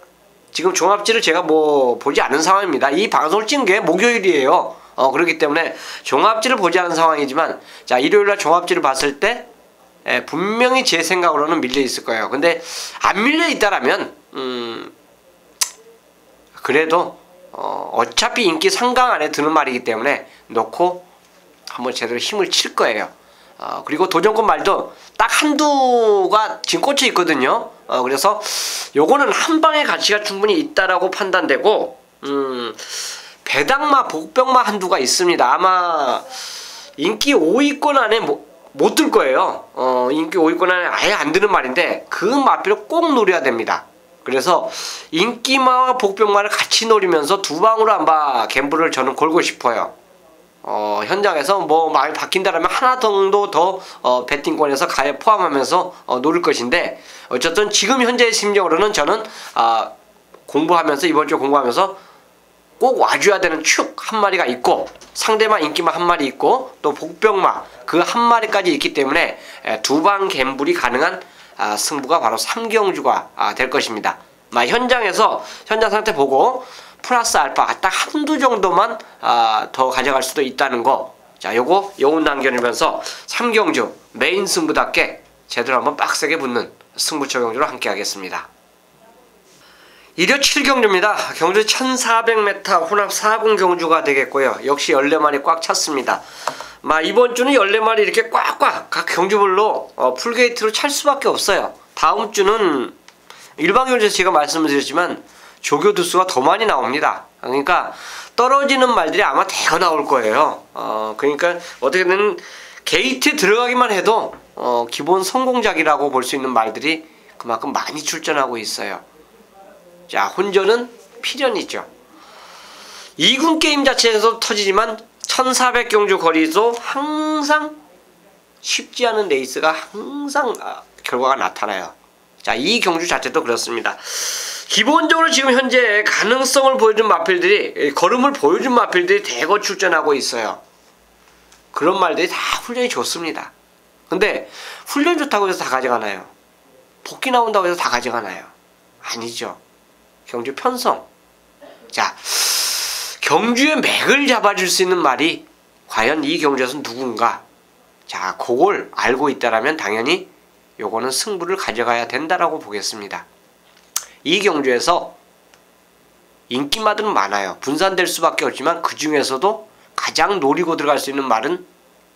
지금 종합지를 제가 보지 않은 상황입니다. 이 방송을 찍은 게 목요일이에요. 그렇기 때문에 종합지를 보지 않은 상황이지만, 자, 일요일날 종합지를 봤을 때 분명히 제 생각으로는 밀려 있을 거예요. 근데 안 밀려 있다라면 그래도 어차피 인기 3강 안에 드는 말이기 때문에 놓고 한번 제대로 힘을 칠 거예요. 그리고 도전권 말도 딱 한두가 지금 꽂혀 있거든요. 그래서 요거는 한방의 가치가 충분히 있다라고 판단되고, 배당마, 복병마 한두가 있습니다. 아마 인기 5위권 안에 못 들 거예요. 인기 5위권 안에 아예 안 드는 말인데 그 마필을 꼭 노려야 됩니다. 그래서 인기마와 복병마를 같이 노리면서 두 방으로 한번 갬블을 저는 걸고 싶어요. 현장에서 마음이 바뀐다라면 하나 정도 더 배팅권에서 가에 포함하면서 노릴 것인데, 어쨌든 지금 현재의 심정으로는 저는 공부하면서, 이번 주 공부하면서 꼭 와줘야 되는 축 한 마리가 있고, 상대마 인기마 한 마리 있고, 또 복병마 그 한 마리까지 있기 때문에 두방 갬블이 가능한 승부가 바로 3경주가 될 것입니다. 현장에서 현장 상태 보고 플러스 알파 딱 한두 정도만 더 가져갈 수도 있다는 거, 자, 요거 여운 남겨내면서 3경주 메인 승부답게 제대로 한번 빡세게 붙는 승부처 경주로 함께 하겠습니다. 일요 7경주입니다. 경주 1400m 혼합 4분 경주가 되겠고요. 역시 14마리 꽉 찼습니다. 이번 주는 14마리 이렇게 꽉꽉 각 경주별로 풀게이트로 찰 수밖에 없어요. 다음 주는 일반 경주에서 제가 말씀을 드렸지만 조교 두수가 더 많이 나옵니다. 그러니까 떨어지는 말들이 아마 대거 나올 거예요. 그러니까 어떻게든 게이트에 들어가기만 해도 기본 성공작이라고 볼 수 있는 말들이 그만큼 많이 출전하고 있어요. 자, 혼전은 필연이죠. 2군 게임 자체에서도 터지지만 1400경주 거리에서 항상 쉽지 않은 레이스가 항상 결과가 나타나요. 자, 이 경주 자체도 그렇습니다. 기본적으로 지금 현재 가능성을 보여준 마필들이, 걸음을 보여준 마필들이 대거 출전하고 있어요. 그런 말들이 다 훈련이 좋습니다. 근데 훈련 좋다고 해서 다 가져가나요? 복귀 나온다고 해서 다 가져가나요? 아니죠. 경주 편성. 자, 경주의 맥을 잡아줄 수 있는 말이 과연 이 경주에서 누군가? 자, 그걸 알고 있다라면 당연히 요거는 승부를 가져가야 된다라고 보겠습니다. 이 경주에서 인기마들은 많아요. 분산될 수밖에 없지만 그 중에서도 가장 노리고 들어갈 수 있는 말은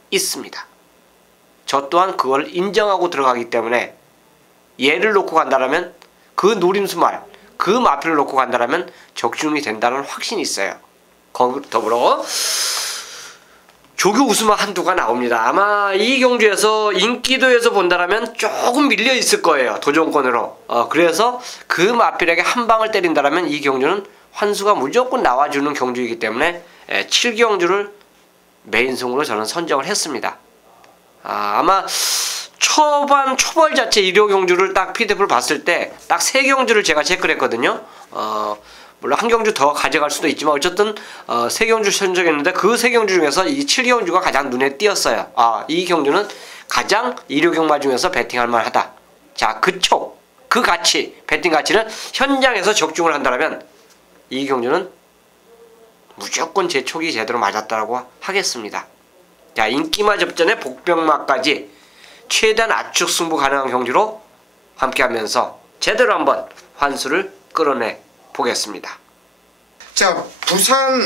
있습니다. 저 또한 그걸 인정하고 들어가기 때문에 얘를 놓고 간다라면 그 노림수 말, 그 마필을 놓고 간다라면 적중이 된다는 확신이 있어요. 더불어 조교 우수마 한두가 나옵니다. 아마 이 경주에서 인기도에서 본다라면 조금 밀려 있을 거예요. 도전권으로. 그래서 그 마필에게 한 방을 때린다라면 이 경주는 환수가 무조건 나와주는 경주이기 때문에 7경주를 메인승으로 저는 선정을 했습니다. 아마 초벌 자체 1호 경주를 딱 PDF를 봤을 때 딱 3경주를 제가 체크를 했거든요. 물론 한 경주 더 가져갈 수도 있지만 어쨌든 3경주 선정했는데 그 3경주 중에서 이 7경주가 가장 눈에 띄었어요. 이 경주는 가장 1호 경마 중에서 배팅할 만하다. 자, 그 가치, 배팅 가치는 현장에서 적중을 한다면 이 경주는 무조건 제 촉이 제대로 맞았다고 하겠습니다. 자, 인기마 접전에 복병마까지 최대한 압축 승부 가능한 경주로 함께하면서 제대로 한번 환수를 끌어내 보겠습니다. 자, 부산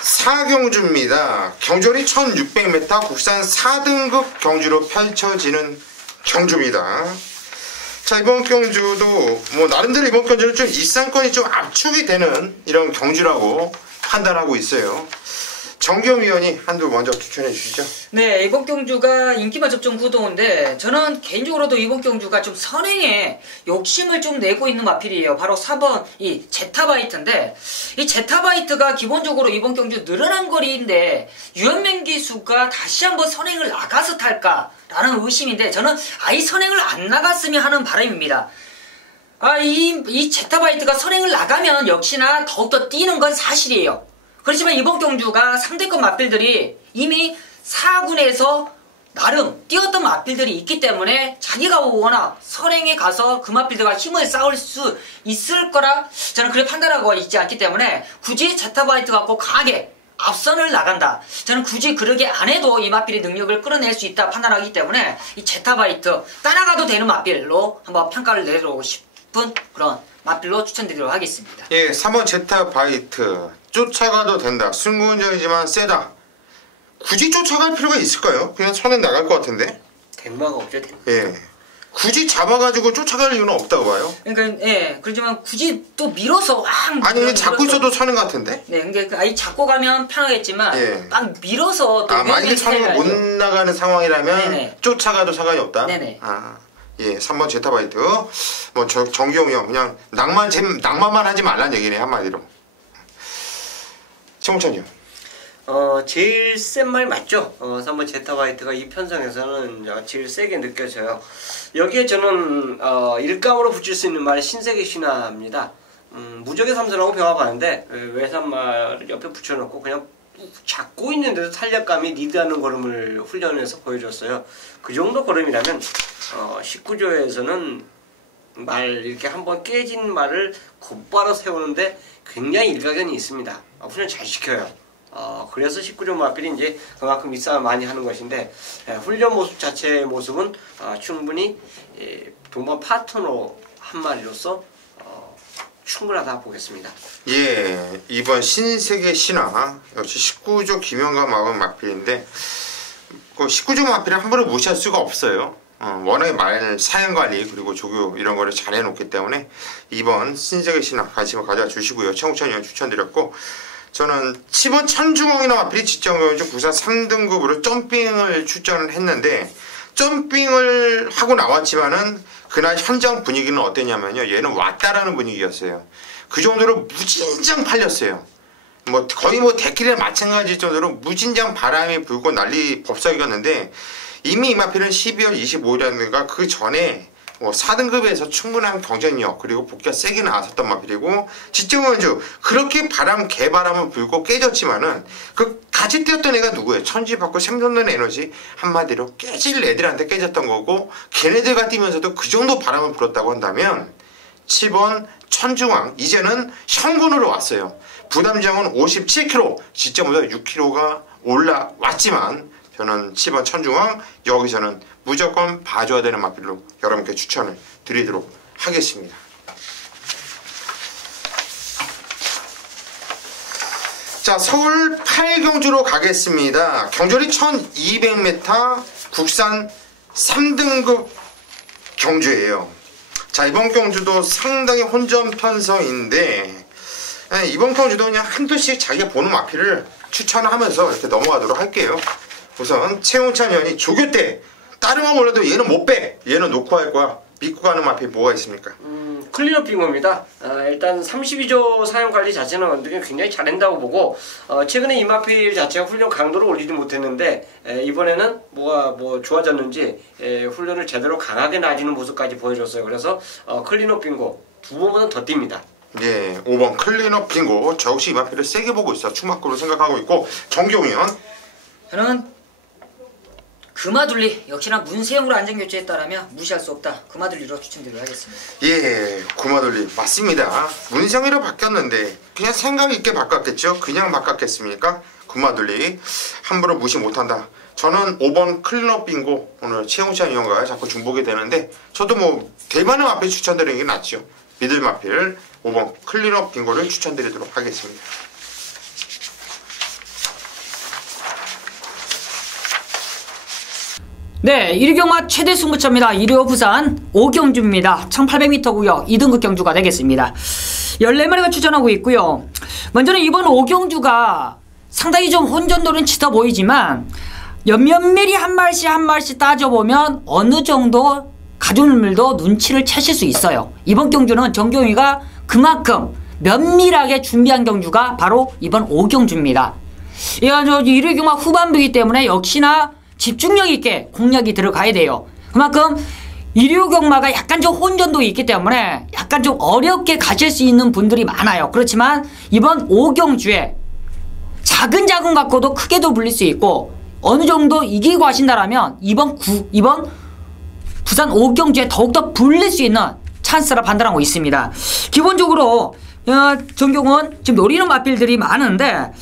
4경주입니다. 경주거리 1600m 국산 4등급 경주로 펼쳐지는 경주입니다. 자, 이번 경주도 나름대로 이번 경주는 좀 입상권이 좀 압축이 되는 이런 경주라고 판단하고 있어요. 정경 위원이 한두 먼저 추천해 주시죠. 네, 이번 경주가 인기마 접전 구도인데 저는 개인적으로도 이번 경주가 좀 선행에 욕심을 좀 내고 있는 마필이에요. 바로 4번 이 제타바이트인데 이 제타바이트가 기본적으로 이번 경주 늘어난 거리인데 유연맹 기수가 다시 한번 선행을 나가서 탈까라는 의심인데 저는 아예 선행을 안 나갔으면 하는 바람입니다. 이 제타바이트가 선행을 나가면 역시나 더욱더 뛰는 건 사실이에요. 그렇지만 이번 경주가 상대권 마필들이 이미 4군에서 나름 뛰었던 마필들이 있기 때문에 자기가 워낙 선행에 가서 그 마필들과 힘을 쌓을 수 있을 거라 저는 그렇게 판단하고 있지 않기 때문에 굳이 제타바이트 갖고 강하게 앞선을 나간다. 저는 굳이 그러게 안 해도 이 마필의 능력을 끌어낼 수 있다 판단하기 때문에 이 제타바이트 따라가도 되는 마필로 한번 평가를 내려고 싶은 그런 마필로 추천드리도록 하겠습니다. 예, 3번 제타바이트 쫓아가도 된다. 승부운전이지만 세다. 굳이 쫓아갈 필요가 있을까요? 그냥 선에 나갈 것 같은데. 댕마가 없죠. 예, 굳이 잡아가지고 쫓아갈 이유는 없다고 봐요. 그러니까 그렇지만 굳이 또 밀어서 아니 잡고 있어도 서는 것 같은데. 네, 그러니까 아예 잡고 가면 편하겠지만 예. 막 밀어서 또 만약에 선을 못 나가는 상황이라면 네네. 쫓아가도 상관이 없다. 네네. 예, 3번 제타바이트. 정기용이 형 그냥 낭만만 하지 말란 얘기네 한마디로. 최홍찬이요. 제일 센 말 맞죠? 3번 제타바이트가 이 편성에서는 제일 세게 느껴져요. 여기에 저는 일감으로 붙일 수 있는 말이 신세계 신화입니다. 무적의 삼선하고 병합하는데 외산말을 옆에 붙여놓고 그냥 잡고 있는데도 탄력감이 리드하는 걸음을 훈련해서 보여줬어요. 그 정도 걸음이라면 19조에서는 말 이렇게 한번 깨진 말을 곧바로 세우는데 굉장히 일가견이 있습니다. 훈련 잘 시켜요. 그래서 19종 마필이 이제 그만큼 입상을 많이 하는 것인데, 훈련 모습 자체의 모습은 충분히 동반 파트너 한 마리로서 충분하다 보겠습니다. 예, 이번 신세계 신화 역시 19조 김영과 막은 마필인데, 그 19조 마필을 함부로 무시할 수가 없어요. 워낙에 말 사양관리 그리고 조교 이런 거를 잘 해놓기 때문에 이번 신세계 신화 관심을 가져와 주시고요. 최홍찬 의원 추천드렸고, 저는 10번 천중앙이나 마필이 직전경주 부산 3등급으로 점핑을 출전을 했는데, 점핑을 하고 나왔지만은 그날 현장 분위기는 어땠냐면요, 얘는 왔다라는 분위기였어요. 그 정도로 무진장 팔렸어요. 뭐 거의 뭐 대길이랑 마찬가지일 정도로 무진장 바람이 불고 난리 법석이었는데, 이미 이 마필은 12월 25일이라든가 그 전에 뭐 4등급에서 충분한 경쟁력 그리고 복귀가 세게 나왔었던 마필이고, 직전경주 그렇게 개바람은 불고 깨졌지만은 그 같이 뛰었던 애가 누구예요? 천지받고 생존된 에너지, 한마디로 깨질 애들한테 깨졌던 거고, 걔네들과 뛰면서도 그 정도 바람을 불었다고 한다면 7번 천중앙 이제는 현군으로 왔어요. 부담장은 57kg, 지점보다 6kg가 올라왔지만 저는 7번 천중앙 여기서는 무조건 봐줘야 되는 마필로 여러분께 추천을 드리도록 하겠습니다. 자, 서울 8경주로 가겠습니다. 경주리 1200m 국산 3등급 경주예요. 자, 이번 경주도 상당히 혼전 편성인데, 이번 경주도 그냥 한두씩 자기가 보는 마필을 추천하면서 이렇게 넘어가도록 할게요. 우선 최홍찬 의원이 조교 때 다른 건 몰라도 얘는 못 빼, 얘는 놓고 할 거야, 믿고 가는 마필 뭐가 있습니까? 클리너 빙고입니다. 일단 32조 사용 관리 자체는 굉장히 잘한다고 보고, 최근에 이 마필 자체가 훈련 강도를 올리지 못했는데, 이번에는 뭐가 좋아졌는지 훈련을 제대로 강하게 나지는 모습까지 보여줬어요. 그래서 클리너 빙고 2번보다 더 뜁니다. 예, 5번 클리너 빙고. 저 역시 이 마필을 세게 보고 있어. 추마크로 생각하고 있고, 정경위원. 저는 금화둘리, 역시나 문세영으로 안전교체했다라면 무시할 수 없다. 금화둘리로 추천드리도록 하겠습니다. 예, 금화둘리 맞습니다. 문세영이로 바뀌었는데 그냥 생각 있게 바꿨겠죠. 그냥 바꿨겠습니까? 금화둘리 함부로 무시 못한다. 저는 5번 클리너 빙고, 오늘 최홍찬 의원과 자꾸 중복이 되는데, 저도 뭐 대만의 마필 추천드리는 게 낫죠. 믿을 마필 5번 클리너 빙고를 추천드리도록 하겠습니다. 네, 1경마 최대 승부처입니다. 1호 부산 5경주입니다. 1800m 구역 2등급 경주가 되겠습니다. 14마리가 출전하고 있고요. 먼저는 이번 5경주가 상당히 좀 혼전도는 짙어 보이지만, 몇몇 미리 한 마리씩 따져보면 어느 정도 가족들도 눈치를 채실 수 있어요. 이번 경주는 정경위가 그만큼 면밀하게 준비한 경주가 바로 이번 5경주입니다. 이건 1회 경마 후반부이기 때문에 역시나 집중력 있게 공략이 들어가야 돼요. 그만큼 1호 경마가 약간 좀 혼전도 있기 때문에 약간 좀 어렵게 가실 수 있는 분들이 많아요. 그렇지만 이번 5경주에 작은 갖고도 크게도 불릴 수 있고, 어느 정도 이기고 하신다라면 이번 부산 5경주에 더욱더 불릴 수 있는 찬스라 판단하고 있습니다. 기본적으로 정경은 지금 노리는 마필들이 많은데,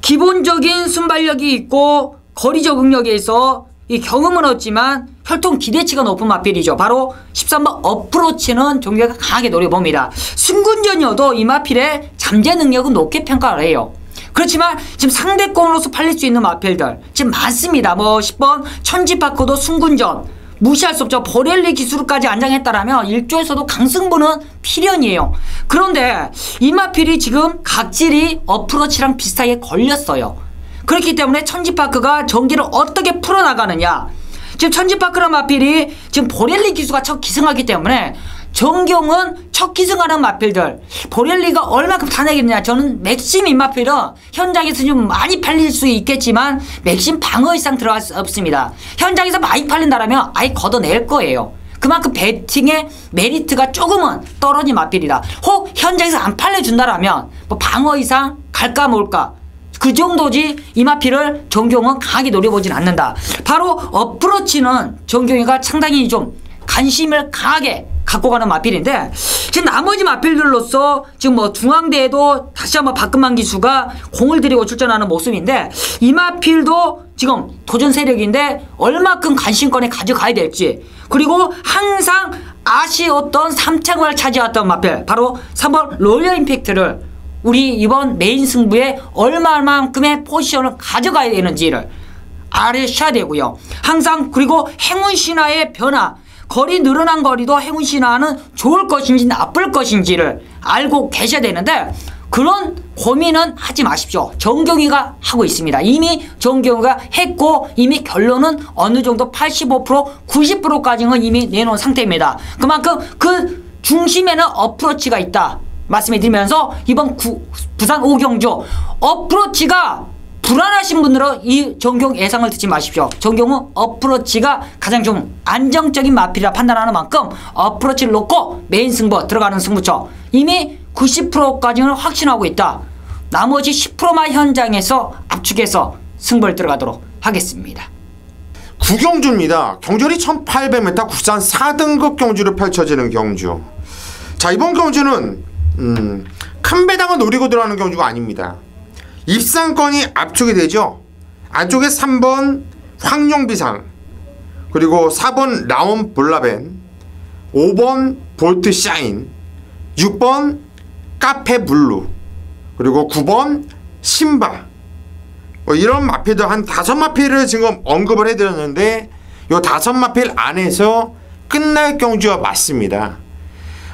기본적인 순발력이 있고 거리 적응력에 있어 이 경험은 없지만 혈통 기대치가 높은 마필이죠. 바로 13번 어프로치는 정경이가 강하게 노려봅니다. 순군전이어도 이 마필의 잠재 능력은 높게 평가를 해요. 그렇지만 지금 상대권으로서 팔릴 수 있는 마필들 지금 많습니다. 뭐 10번 천지파크도 순군전 무시할 수 없죠. 보렐리 기술까지 안장했다라면 1조에서도 강승부는 필연이에요. 그런데 이 마필이 지금 각질이 어프로치랑 비슷하게 걸렸어요. 그렇기 때문에 천지파크가 전기를 어떻게 풀어나가느냐. 지금 천지파크란 마필이 지금 보렐리 기수가 첫 기승하기 때문에 정경은 첫 기승하는 마필들 보렐리가 얼마큼 타내겠느냐. 저는 맥심 이 마필은 현장에서 좀 많이 팔릴 수 있겠지만 맥심 방어 이상 들어갈 수 없습니다. 현장에서 많이 팔린다라면 아예 걷어낼 거예요. 그만큼 배팅의 메리트가 조금은 떨어진 마필이다. 혹 현장에서 안 팔려준다라면 뭐 방어 이상 갈까 말까 그 정도지. 이 마필을 정경은 강하게 노려보진 않는다. 바로 어프로치는 정경이가 상당히 좀 관심을 강하게 갖고 가는 마필인데, 지금 나머지 마필들로서 지금 뭐 중앙대에도 다시 한번 박근만 기수가 공을 들이고 출전하는 모습인데 이 마필도 지금 도전 세력인데 얼마큼 관심권에 가져가야 될지 그리고 항상 아쉬웠던 3차권을 차지했던 마필 바로 3번 로열 임팩트를 우리 이번 메인 승부에 얼마만큼의 포지션을 가져가야 되는지를 알으셔야 되고요. 항상 그리고 행운 신화의 변화 거리 늘어난 거리도 행운 신화는 좋을 것인지 나쁠 것인지를 알고 계셔야 되는데 그런 고민은 하지 마십시오. 정경희가 하고 있습니다. 이미 정경희가 했고 이미 결론은 어느 정도 85% 90%까지는 이미 내놓은 상태입니다. 그만큼 그 중심에는 어프로치가 있다 말씀해 드리면서 이번 부산 오경주 어프로치가 불안하신 분들은 이 정경 예상을 듣지 마십시오. 정경은 어프로치가 가장 좀 안정적인 마필이라 판단하는 만큼 어프로치를 놓고 메인 승부 들어가는 승부처 이미 90%까지는 확신하고 있다. 나머지 10%만 현장에서 압축해서 승부를 들어가도록 하겠습니다. 구경주입니다. 경절이 1800m 국산 4등급 경주로 펼쳐지는 경주. 자, 이번 경주는 큰 배당을 노리고 들어가는 경주가 아닙니다. 입상권이 압축이 되죠. 안쪽에 3번 황룡비상 그리고 4번 라온 볼라벤 5번 볼트 샤인 6번 카페 블루 그리고 9번 신바 뭐 이런 마필들 한 5마필을 지금 언급을 해드렸는데 이 5마필 안에서 끝날 경주가 맞습니다.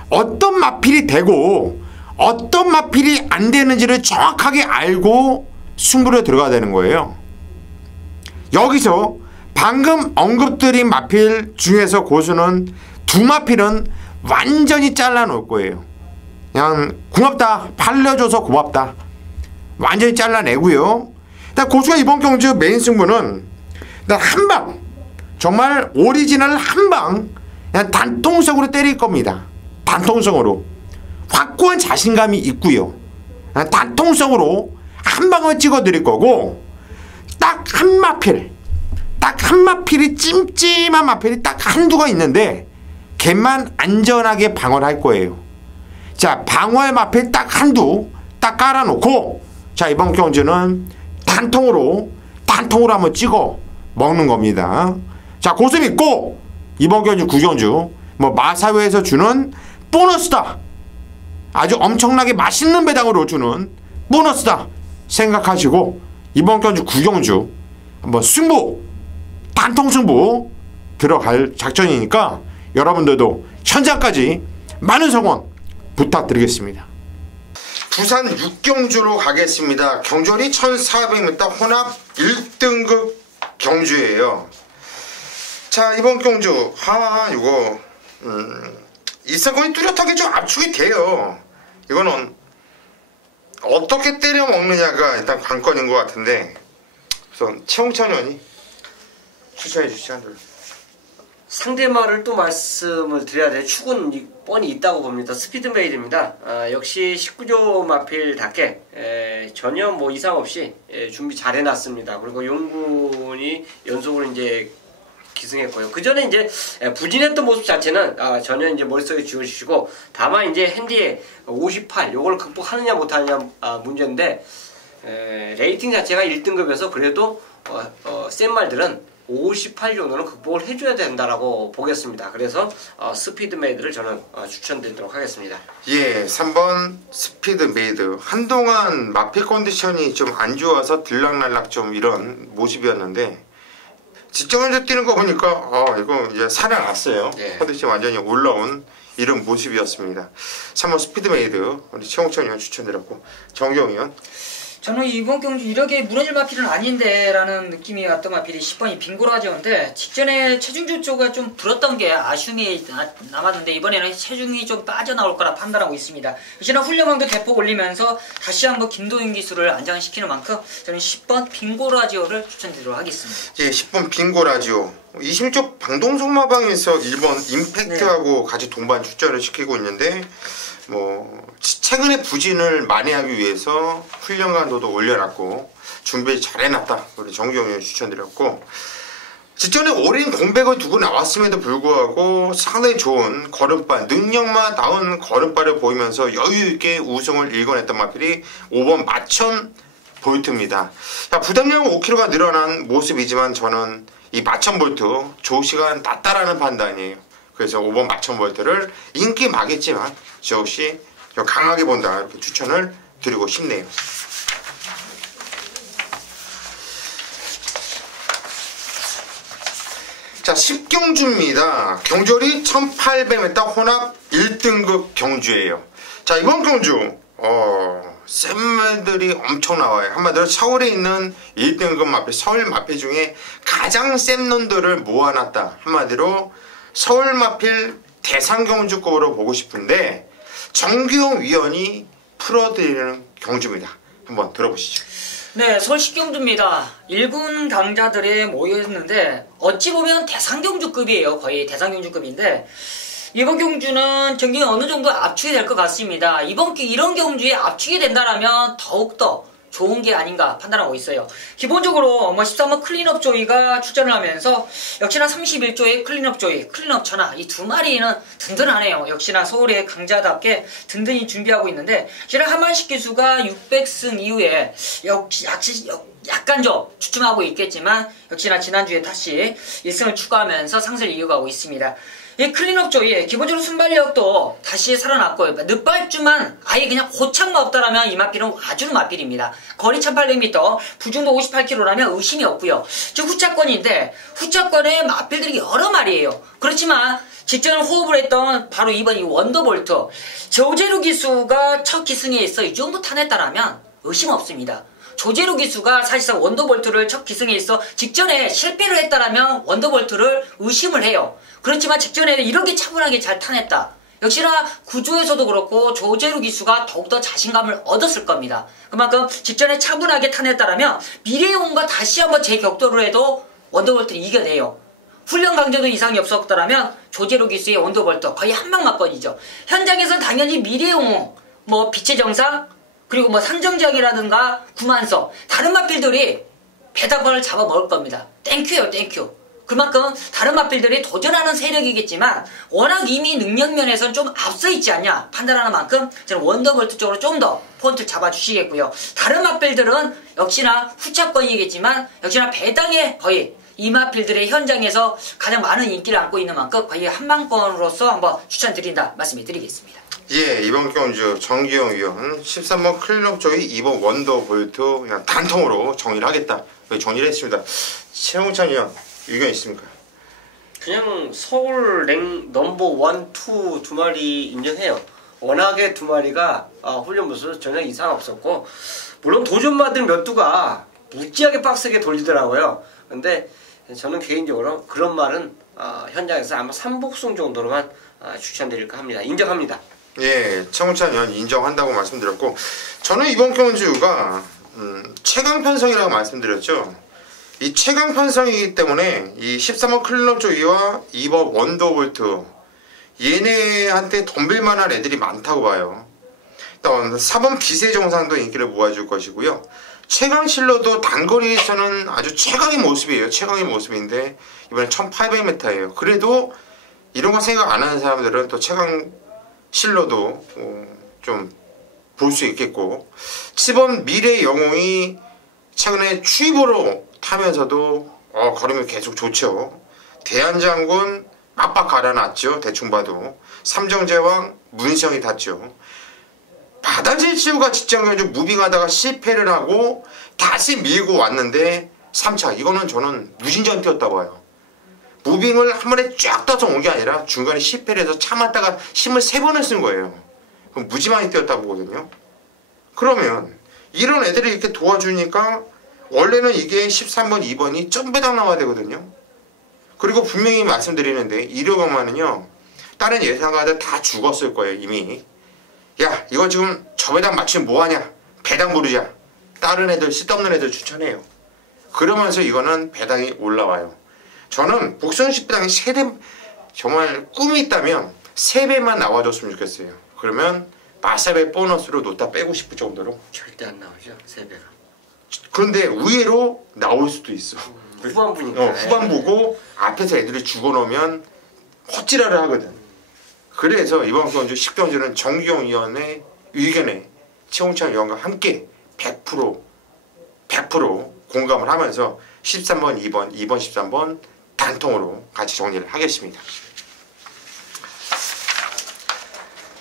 어떤 마필이 되고 어떤 마필이 안 되는지를 정확하게 알고 승부를 들어가야 되는 거예요. 여기서 방금 언급드린 마필 중에서 고수는 2마필은 완전히 잘라 놓을 거예요. 그냥 고맙다 팔려줘서 고맙다 완전히 잘라내고요. 일단 고수가 이번 경주 메인 승부는 일단 한방 정말 오리지널 한방 그냥 단통성으로 때릴 겁니다. 단통성으로 확고한 자신감이 있고요. 단통성으로 한 방을 찍어 드릴 거고 딱 한 마필이 찜찜한 마필이 딱 한두가 있는데 걔만 안전하게 방어를 할 거예요. 자, 방어의 마필 딱 한두 딱 깔아놓고 자, 이번 경주는 단통으로 한번 찍어 먹는 겁니다. 자, 고수 믿고 이번 경주 구경주 뭐 마사회에서 주는 보너스다. 아주 엄청나게 맛있는 배당으로 주는 보너스다 생각하시고 이번 경주 구경주 한번 승부 단통 승부 들어갈 작전이니까 여러분들도 현장까지 많은 성원 부탁드리겠습니다. 부산 6경주로 가겠습니다. 경절이 1400m 혼합 1등급 경주예요. 자, 이번 경주 이거 입상권이 뚜렷하게 좀 압축이 돼요. 이거는 어떻게 때려 먹느냐가 일단 관건인 것 같은데 우선 최홍찬 의원이 추천해 주시죠. 상대말을 또 말씀을 드려야 돼요. 축은 뻔히 있다고 봅니다. 스피드메이드입니다. 역시 19조 마필답게 전혀 뭐 이상 없이 준비 잘 해놨습니다. 그리고 용군이 연속으로 이제 기승했고요. 그 전에 이제 부진했던 모습 자체는 전혀 이제 머릿속에 지워주시고 다만 이제 핸디에 58 요걸 극복하느냐 못하느냐 문제인데 레이팅 자체가 1등급이어서 그래도 센 말들은 58 정도는 극복을 해줘야 된다라고 보겠습니다. 그래서 스피드메이드를 저는 추천드리도록 하겠습니다. 예, 3번 스피드메이드. 한동안 마필 컨디션이 좀 안 좋아서 들락날락 좀 이런 모습이었는데 직전에 뛰는 거 보니까 이거 이제 살아났어요. 네. 컨디션 완전히 올라온 이런 모습이었습니다. 3번 스피드메이드 우리 최홍천 의원 추천드렸고 정경 의원. 저는 이번 경주 이렇게 무너질 마필은 아닌데 라는 느낌이 왔던 마필이 10번이 빙고라지오인데 직전에 체중주 쪽가 좀 불었던 게 아쉬움이 남았는데 이번에는 체중이 좀 빠져나올 거라 판단하고 있습니다. 역시나 훈련망도 대폭 올리면서 다시 한번 김도윤 기수를 안장시키는 만큼 저는 10번 빙고라지오를 추천드리도록 하겠습니다. 예, 10번 빙고라지오 26조 방동성마방에서 1번 임팩트하고 같이 동반 출전을 시키고 있는데 뭐 최근에 부진을 만회하기 위해서 훈련 강도도 올려놨고 준비 잘 해놨다 우리 정경현 추천드렸고 직전에 오랜 공백을 두고 나왔음에도 불구하고 상당히 좋은 걸음발, 능력만 나온 걸음발을 보이면서 여유있게 우승을 일궈냈던 마필이 5번 마천 볼트입니다. 부담량 5kg가 늘어난 모습이지만 저는 이 마천 볼트 조시가 낫다라는 판단이에요. 그래서 5번 마천 볼트를 인기 많겠지만 저 역시 강하게 본다 이렇게 추천을 드리고 싶네요. 자, 10경주입니다. 경주리 1800m 혼합 1등급 경주예요. 자, 이번 경주 센 말들이 엄청 나와요. 한마디로 서울에 있는 1등급 마필, 서울 마필 중에 가장 센 놈들을 모아놨다. 한마디로 서울 마필 대상경주급으로 보고 싶은데 정규용 위원이 풀어드리는 경주입니다. 한번 들어보시죠. 네, 서울 10경주입니다. 1군 강자들이 모여있는데 어찌 보면 대상경주급이에요. 거의 대상경주급인데 이번 경주는 전경이 어느 정도 압축이 될 것 같습니다. 이런 경주에 압축이 된다라면 더욱더 좋은 게 아닌가 판단하고 있어요. 기본적으로 13번 클린업 조이가 출전을 하면서 역시나 31조의 클린업 조이, 클린업 천하 이 두 마리는 든든하네요. 역시나 서울의 강자답게 든든히 준비하고 있는데 역시나 한만식 기수가 600승 이후에 약간 좀 주춤하고 있겠지만 역시나 지난주에 다시 1승을 추가하면서 상승을 이어가고 있습니다. 이 클린업 조이 기본적으로 순발력도 다시 살아났고요. 늦발주만 아예 그냥 고착만 없다라면 이 마필은 와주는 마필입니다. 거리 1800m, 부중도 58km라면 의심이 없고요. 즉 후차권인데 후차권에 마필들이 여러 마리예요. 그렇지만 직전을 호흡을 했던 바로 이번 이 원더볼트 조재루 기수가 첫 기승에 있어 이 정도 타냈다라면 의심 없습니다. 조재루 기수가 사실상 원더볼트를 첫 기승에 있어 직전에 실패를 했다라면 원더볼트를 의심을 해요. 그렇지만 직전에는 이렇게 차분하게 잘 타냈다. 역시나 구조에서도 그렇고 조재루 기수가 더욱더 자신감을 얻었을 겁니다. 그만큼 직전에 차분하게 타냈다라면 미래용과 다시 한번 재격돌을 해도 원더볼트를 이겨내요. 훈련 강제도 이상이 없었더라면 조재루 기수의 원더볼트 거의 한방맞건이죠. 현장에서는 당연히 미래용, 빛의 정상, 그리고 삼정지역이라든가 구만석 다른 마필들이 배당권을 잡아먹을 겁니다. 땡큐요 땡큐. 그만큼 다른 마필들이 도전하는 세력이겠지만 워낙 이미 능력면에서는 좀 앞서 있지 않냐 판단하는 만큼 저는 원더볼트 쪽으로 좀 더 포인트를 잡아주시겠고요. 다른 마필들은 역시나 후차권이겠지만 역시나 배당에 거의 이 마필들의 현장에서 가장 많은 인기를 안고 있는 만큼 거의 한방권으로서 한번 추천드린다 말씀을 드리겠습니다. 예, 이번 경주 정기용 위원 13번 클린업 조이 2번 원더볼트 그냥 단통으로 정리를 하겠다 정리를 했습니다. 최홍찬 위원 의견 있습니까? 그냥 서울 넘버 1, 2 두 마리 인정해요. 워낙에 두 마리가 훈련 모습 전혀 이상 없었고 물론 도전마들 몇 두가 무지하게 빡세게 돌리더라고요. 근데 저는 개인적으로 그런 말은 현장에서 아마 3복승 정도로만 추천드릴까 합니다. 인정합니다. 예, 최홍찬 의원 인정한다고 말씀드렸고 저는 이번 경주가 최강 편성이라고 말씀드렸죠. 이 최강 편성이기 때문에 이 13번 클럽 조이와 2번 원더볼트 얘네한테 덤빌만한 애들이 많다고 봐요. 일단 4번 기세정상도 인기를 모아줄 것이고요. 최강 실러도 단거리에서는 아주 최강의 모습이에요. 최강의 모습인데 이번에 1800m예요. 그래도 이런 거 생각 안 하는 사람들은 또 최강 실러도 좀 볼 수 있겠고 7번 미래 영웅이 최근에 추이보로 타면서도 걸음이 계속 좋죠. 대한장군 맞박 갈아놨죠. 대충 봐도 삼정제왕 문시영이 탔죠. 바다질치우가 직전 경주 무빙하다가 실패를 하고 다시 밀고 왔는데 3차 이거는 저는 무진장 뛰었다고 봐요. 무빙을 한 번에 쫙 떠서 온 게 아니라 중간에 실패를 해서 참았다가 힘을 3번을 쓴 거예요. 그럼 무지 많이 뛰었다고 보거든요. 그러면 이런 애들이 이렇게 도와주니까 원래는 이게 13번, 2번이 점배당 나와야 되거든요. 그리고 분명히 말씀드리는데 이료강만은요 다른 예상가들 다 죽었을 거예요. 이미. 야 이거 지금 저 배당 맞추면 뭐하냐 배당 부르자 다른 애들 쓸데없는 애들 추천해요. 그러면서 이거는 배당이 올라와요. 저는 복선 10배당이 3대 정말 꿈이 있다면 3배만 나와줬으면 좋겠어요. 그러면 마사배 보너스로 놓다 빼고 싶을 정도로 절대 안 나오죠 3배가. 그런데 의외로 나올 수도 있어. 후반부니까. 후반부고 앞에서 애들이 죽어놓으면 헛지랄을 하거든. 그래서 이번 경주 10경주는 정규영 위원의 의견에 최홍찬 위원과 함께 100% 공감을 하면서 13번, 2번, 13번 단통으로 같이 정리를 하겠습니다.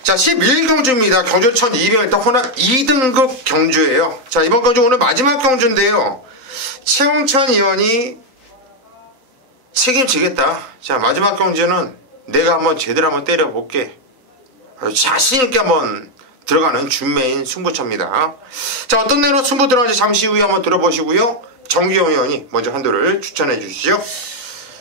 자, 11경주입니다. 경주 1200m 혼합 2등급 경주예요. 자, 이번 경주 오늘 마지막 경주인데요. 최홍찬 의원이 책임지겠다. 자, 마지막 경주는 내가 한번 제대로 한번 때려볼게. 아주 자신있게 한번 들어가는 준매인 승부처입니다. 자, 어떤 내로 승부 들어가는지 잠시 후에 한번 들어보시고요. 정규영 의원이 먼저 한도를 추천해 주시죠.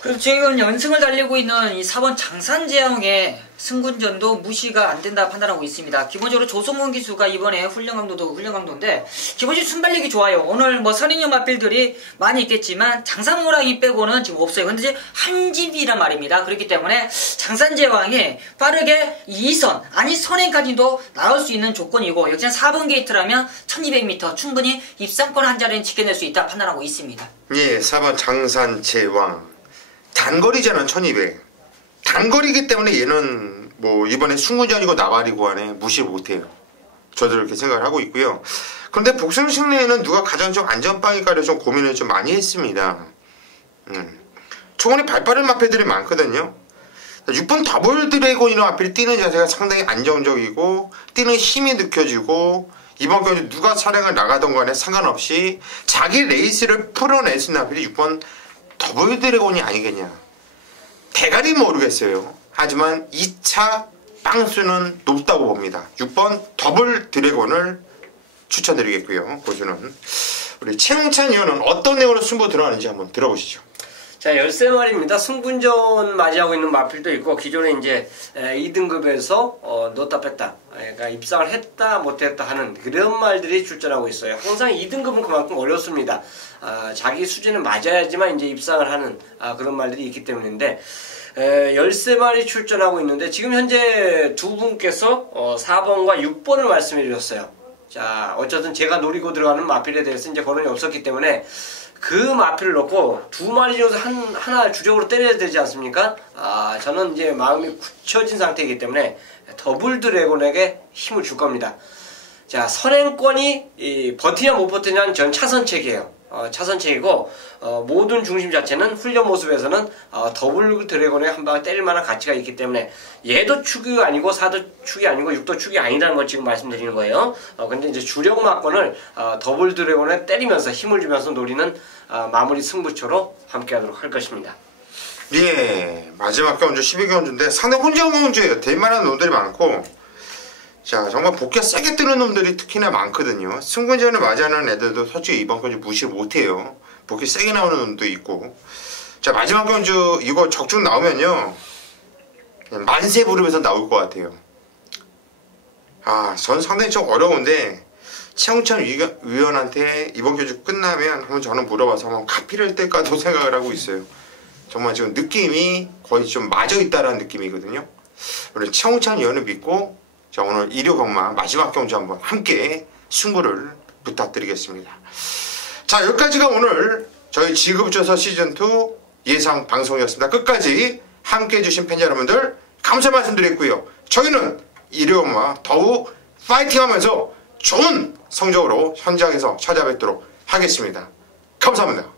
그리고 지금 연승을 달리고 있는 이 4번 장산재영의 승군전도 무시가 안 된다 판단하고 있습니다. 기본적으로 조성근 기수가 이번에 훈련 강도인데 기본적으로 순발력이 좋아요. 오늘 뭐 선행형 마필들이 많이 있겠지만 장산호랑이 빼고는 지금 없어요. 근데 이제 한 집이란 말입니다. 그렇기 때문에 장산재왕이 빠르게 2선 아니 선행까지도 나올 수 있는 조건이고 역시나 4번 게이트라면 1200m 충분히 입상권 한 자리는 지켜낼 수 있다 판단하고 있습니다. 예, 4번 장산재왕 단거리잖아. 1200. 단거리이기 때문에 얘는 뭐 이번에 승군전이고 나발이고 안에 무시 못해요. 저도 이렇게 생각을 하고 있고요. 그런데 복선 승리에는 누가 가장 좀 안전빵일까를 좀 고민을 좀 많이 했습니다. 초반에 발빠른 마패들이 많거든요. 6번 더블 드래곤이나 마필이 뛰는 자세가 상당히 안정적이고 뛰는 힘이 느껴지고 이번 경기 누가 차량을 나가던 간에 상관없이 자기 레이스를 풀어낼 수 있는 마필이 6번 더블 드래곤이 아니겠냐. 대가리 모르겠어요. 하지만 2차 빵수는 높다고 봅니다. 6번 더블 드래곤을 추천드리겠고요. 고수는 우리 최홍찬 의원은 어떤 내용으로 승부 들어가는지 한번 들어보시죠. 자, 13마리입니다. 승군전 맞이하고 있는 마필도 있고, 기존에 이제 2등급에서 넣었다 뺐다, 그러니까 입상을 했다 못했다 하는 그런 말들이 출전하고 있어요. 항상 2등급은 그만큼 어렵습니다. 자기 수준에 맞아야지만 이제 입상을 하는 그런 말들이 있기 때문인데, 13마리 출전하고 있는데, 지금 현재 두 분께서 4번과 6번을 말씀해 주셨어요. 자, 어쨌든 제가 노리고 들어가는 마필에 대해서 이제 거론이 없었기 때문에, 그 마필을 넣고 두 마리 중에서 하나 주력으로 때려야 되지 않습니까? 저는 이제 마음이 굳혀진 상태이기 때문에 더블 드래곤에게 힘을 줄 겁니다. 자, 선행권이 버티냐 못 버티냐는 전 차선책이에요. 차선책이고, 모든 중심 자체는 훈련 모습에서는 더블 드래곤에 한 방에 때릴 만한 가치가 있기 때문에 얘도 축이 아니고 4도 축이 아니고 6도 축이 아니라는 걸 지금 말씀드리는 거예요. 근데 이제 주력 마권을 더블 드래곤에 때리면서 힘을 주면서 노리는 마무리 승부처로 함께 하도록 할 것입니다. 예, 마지막 경주 12경주인데 상당히 혼자 경주예요. 될만한 놈들이 많고, 자, 정말 복귀가 세게 뜨는 놈들이 특히나 많거든요. 승군전을 맞이하는 애들도 솔직히 이번 경주 무시 못해요. 복귀 세게 나오는 놈도 있고. 자, 마지막 경주 이거 적중 나오면요, 만세 부르면서 나올 것 같아요. 전 상당히 좀 어려운데 최홍찬 위원한테 이번 경주 끝나면 한번 저는 물어봐서 한번 카피를 뗄까도 생각을 하고 있어요. 정말 지금 느낌이 거의 좀 맞아있다라는 느낌이거든요. 우리 최홍찬 위원을 믿고, 자, 오늘 일요경마 마지막 경주 한번 함께 승부를 부탁드리겠습니다. 자, 여기까지가 오늘 저희 지급조서 시즌2 예상 방송이었습니다. 끝까지 함께 해주신 팬 여러분들 감사 말씀드렸고요. 저희는 일요경마 더욱 파이팅하면서 좋은 성적으로 현장에서 찾아뵙도록 하겠습니다. 감사합니다.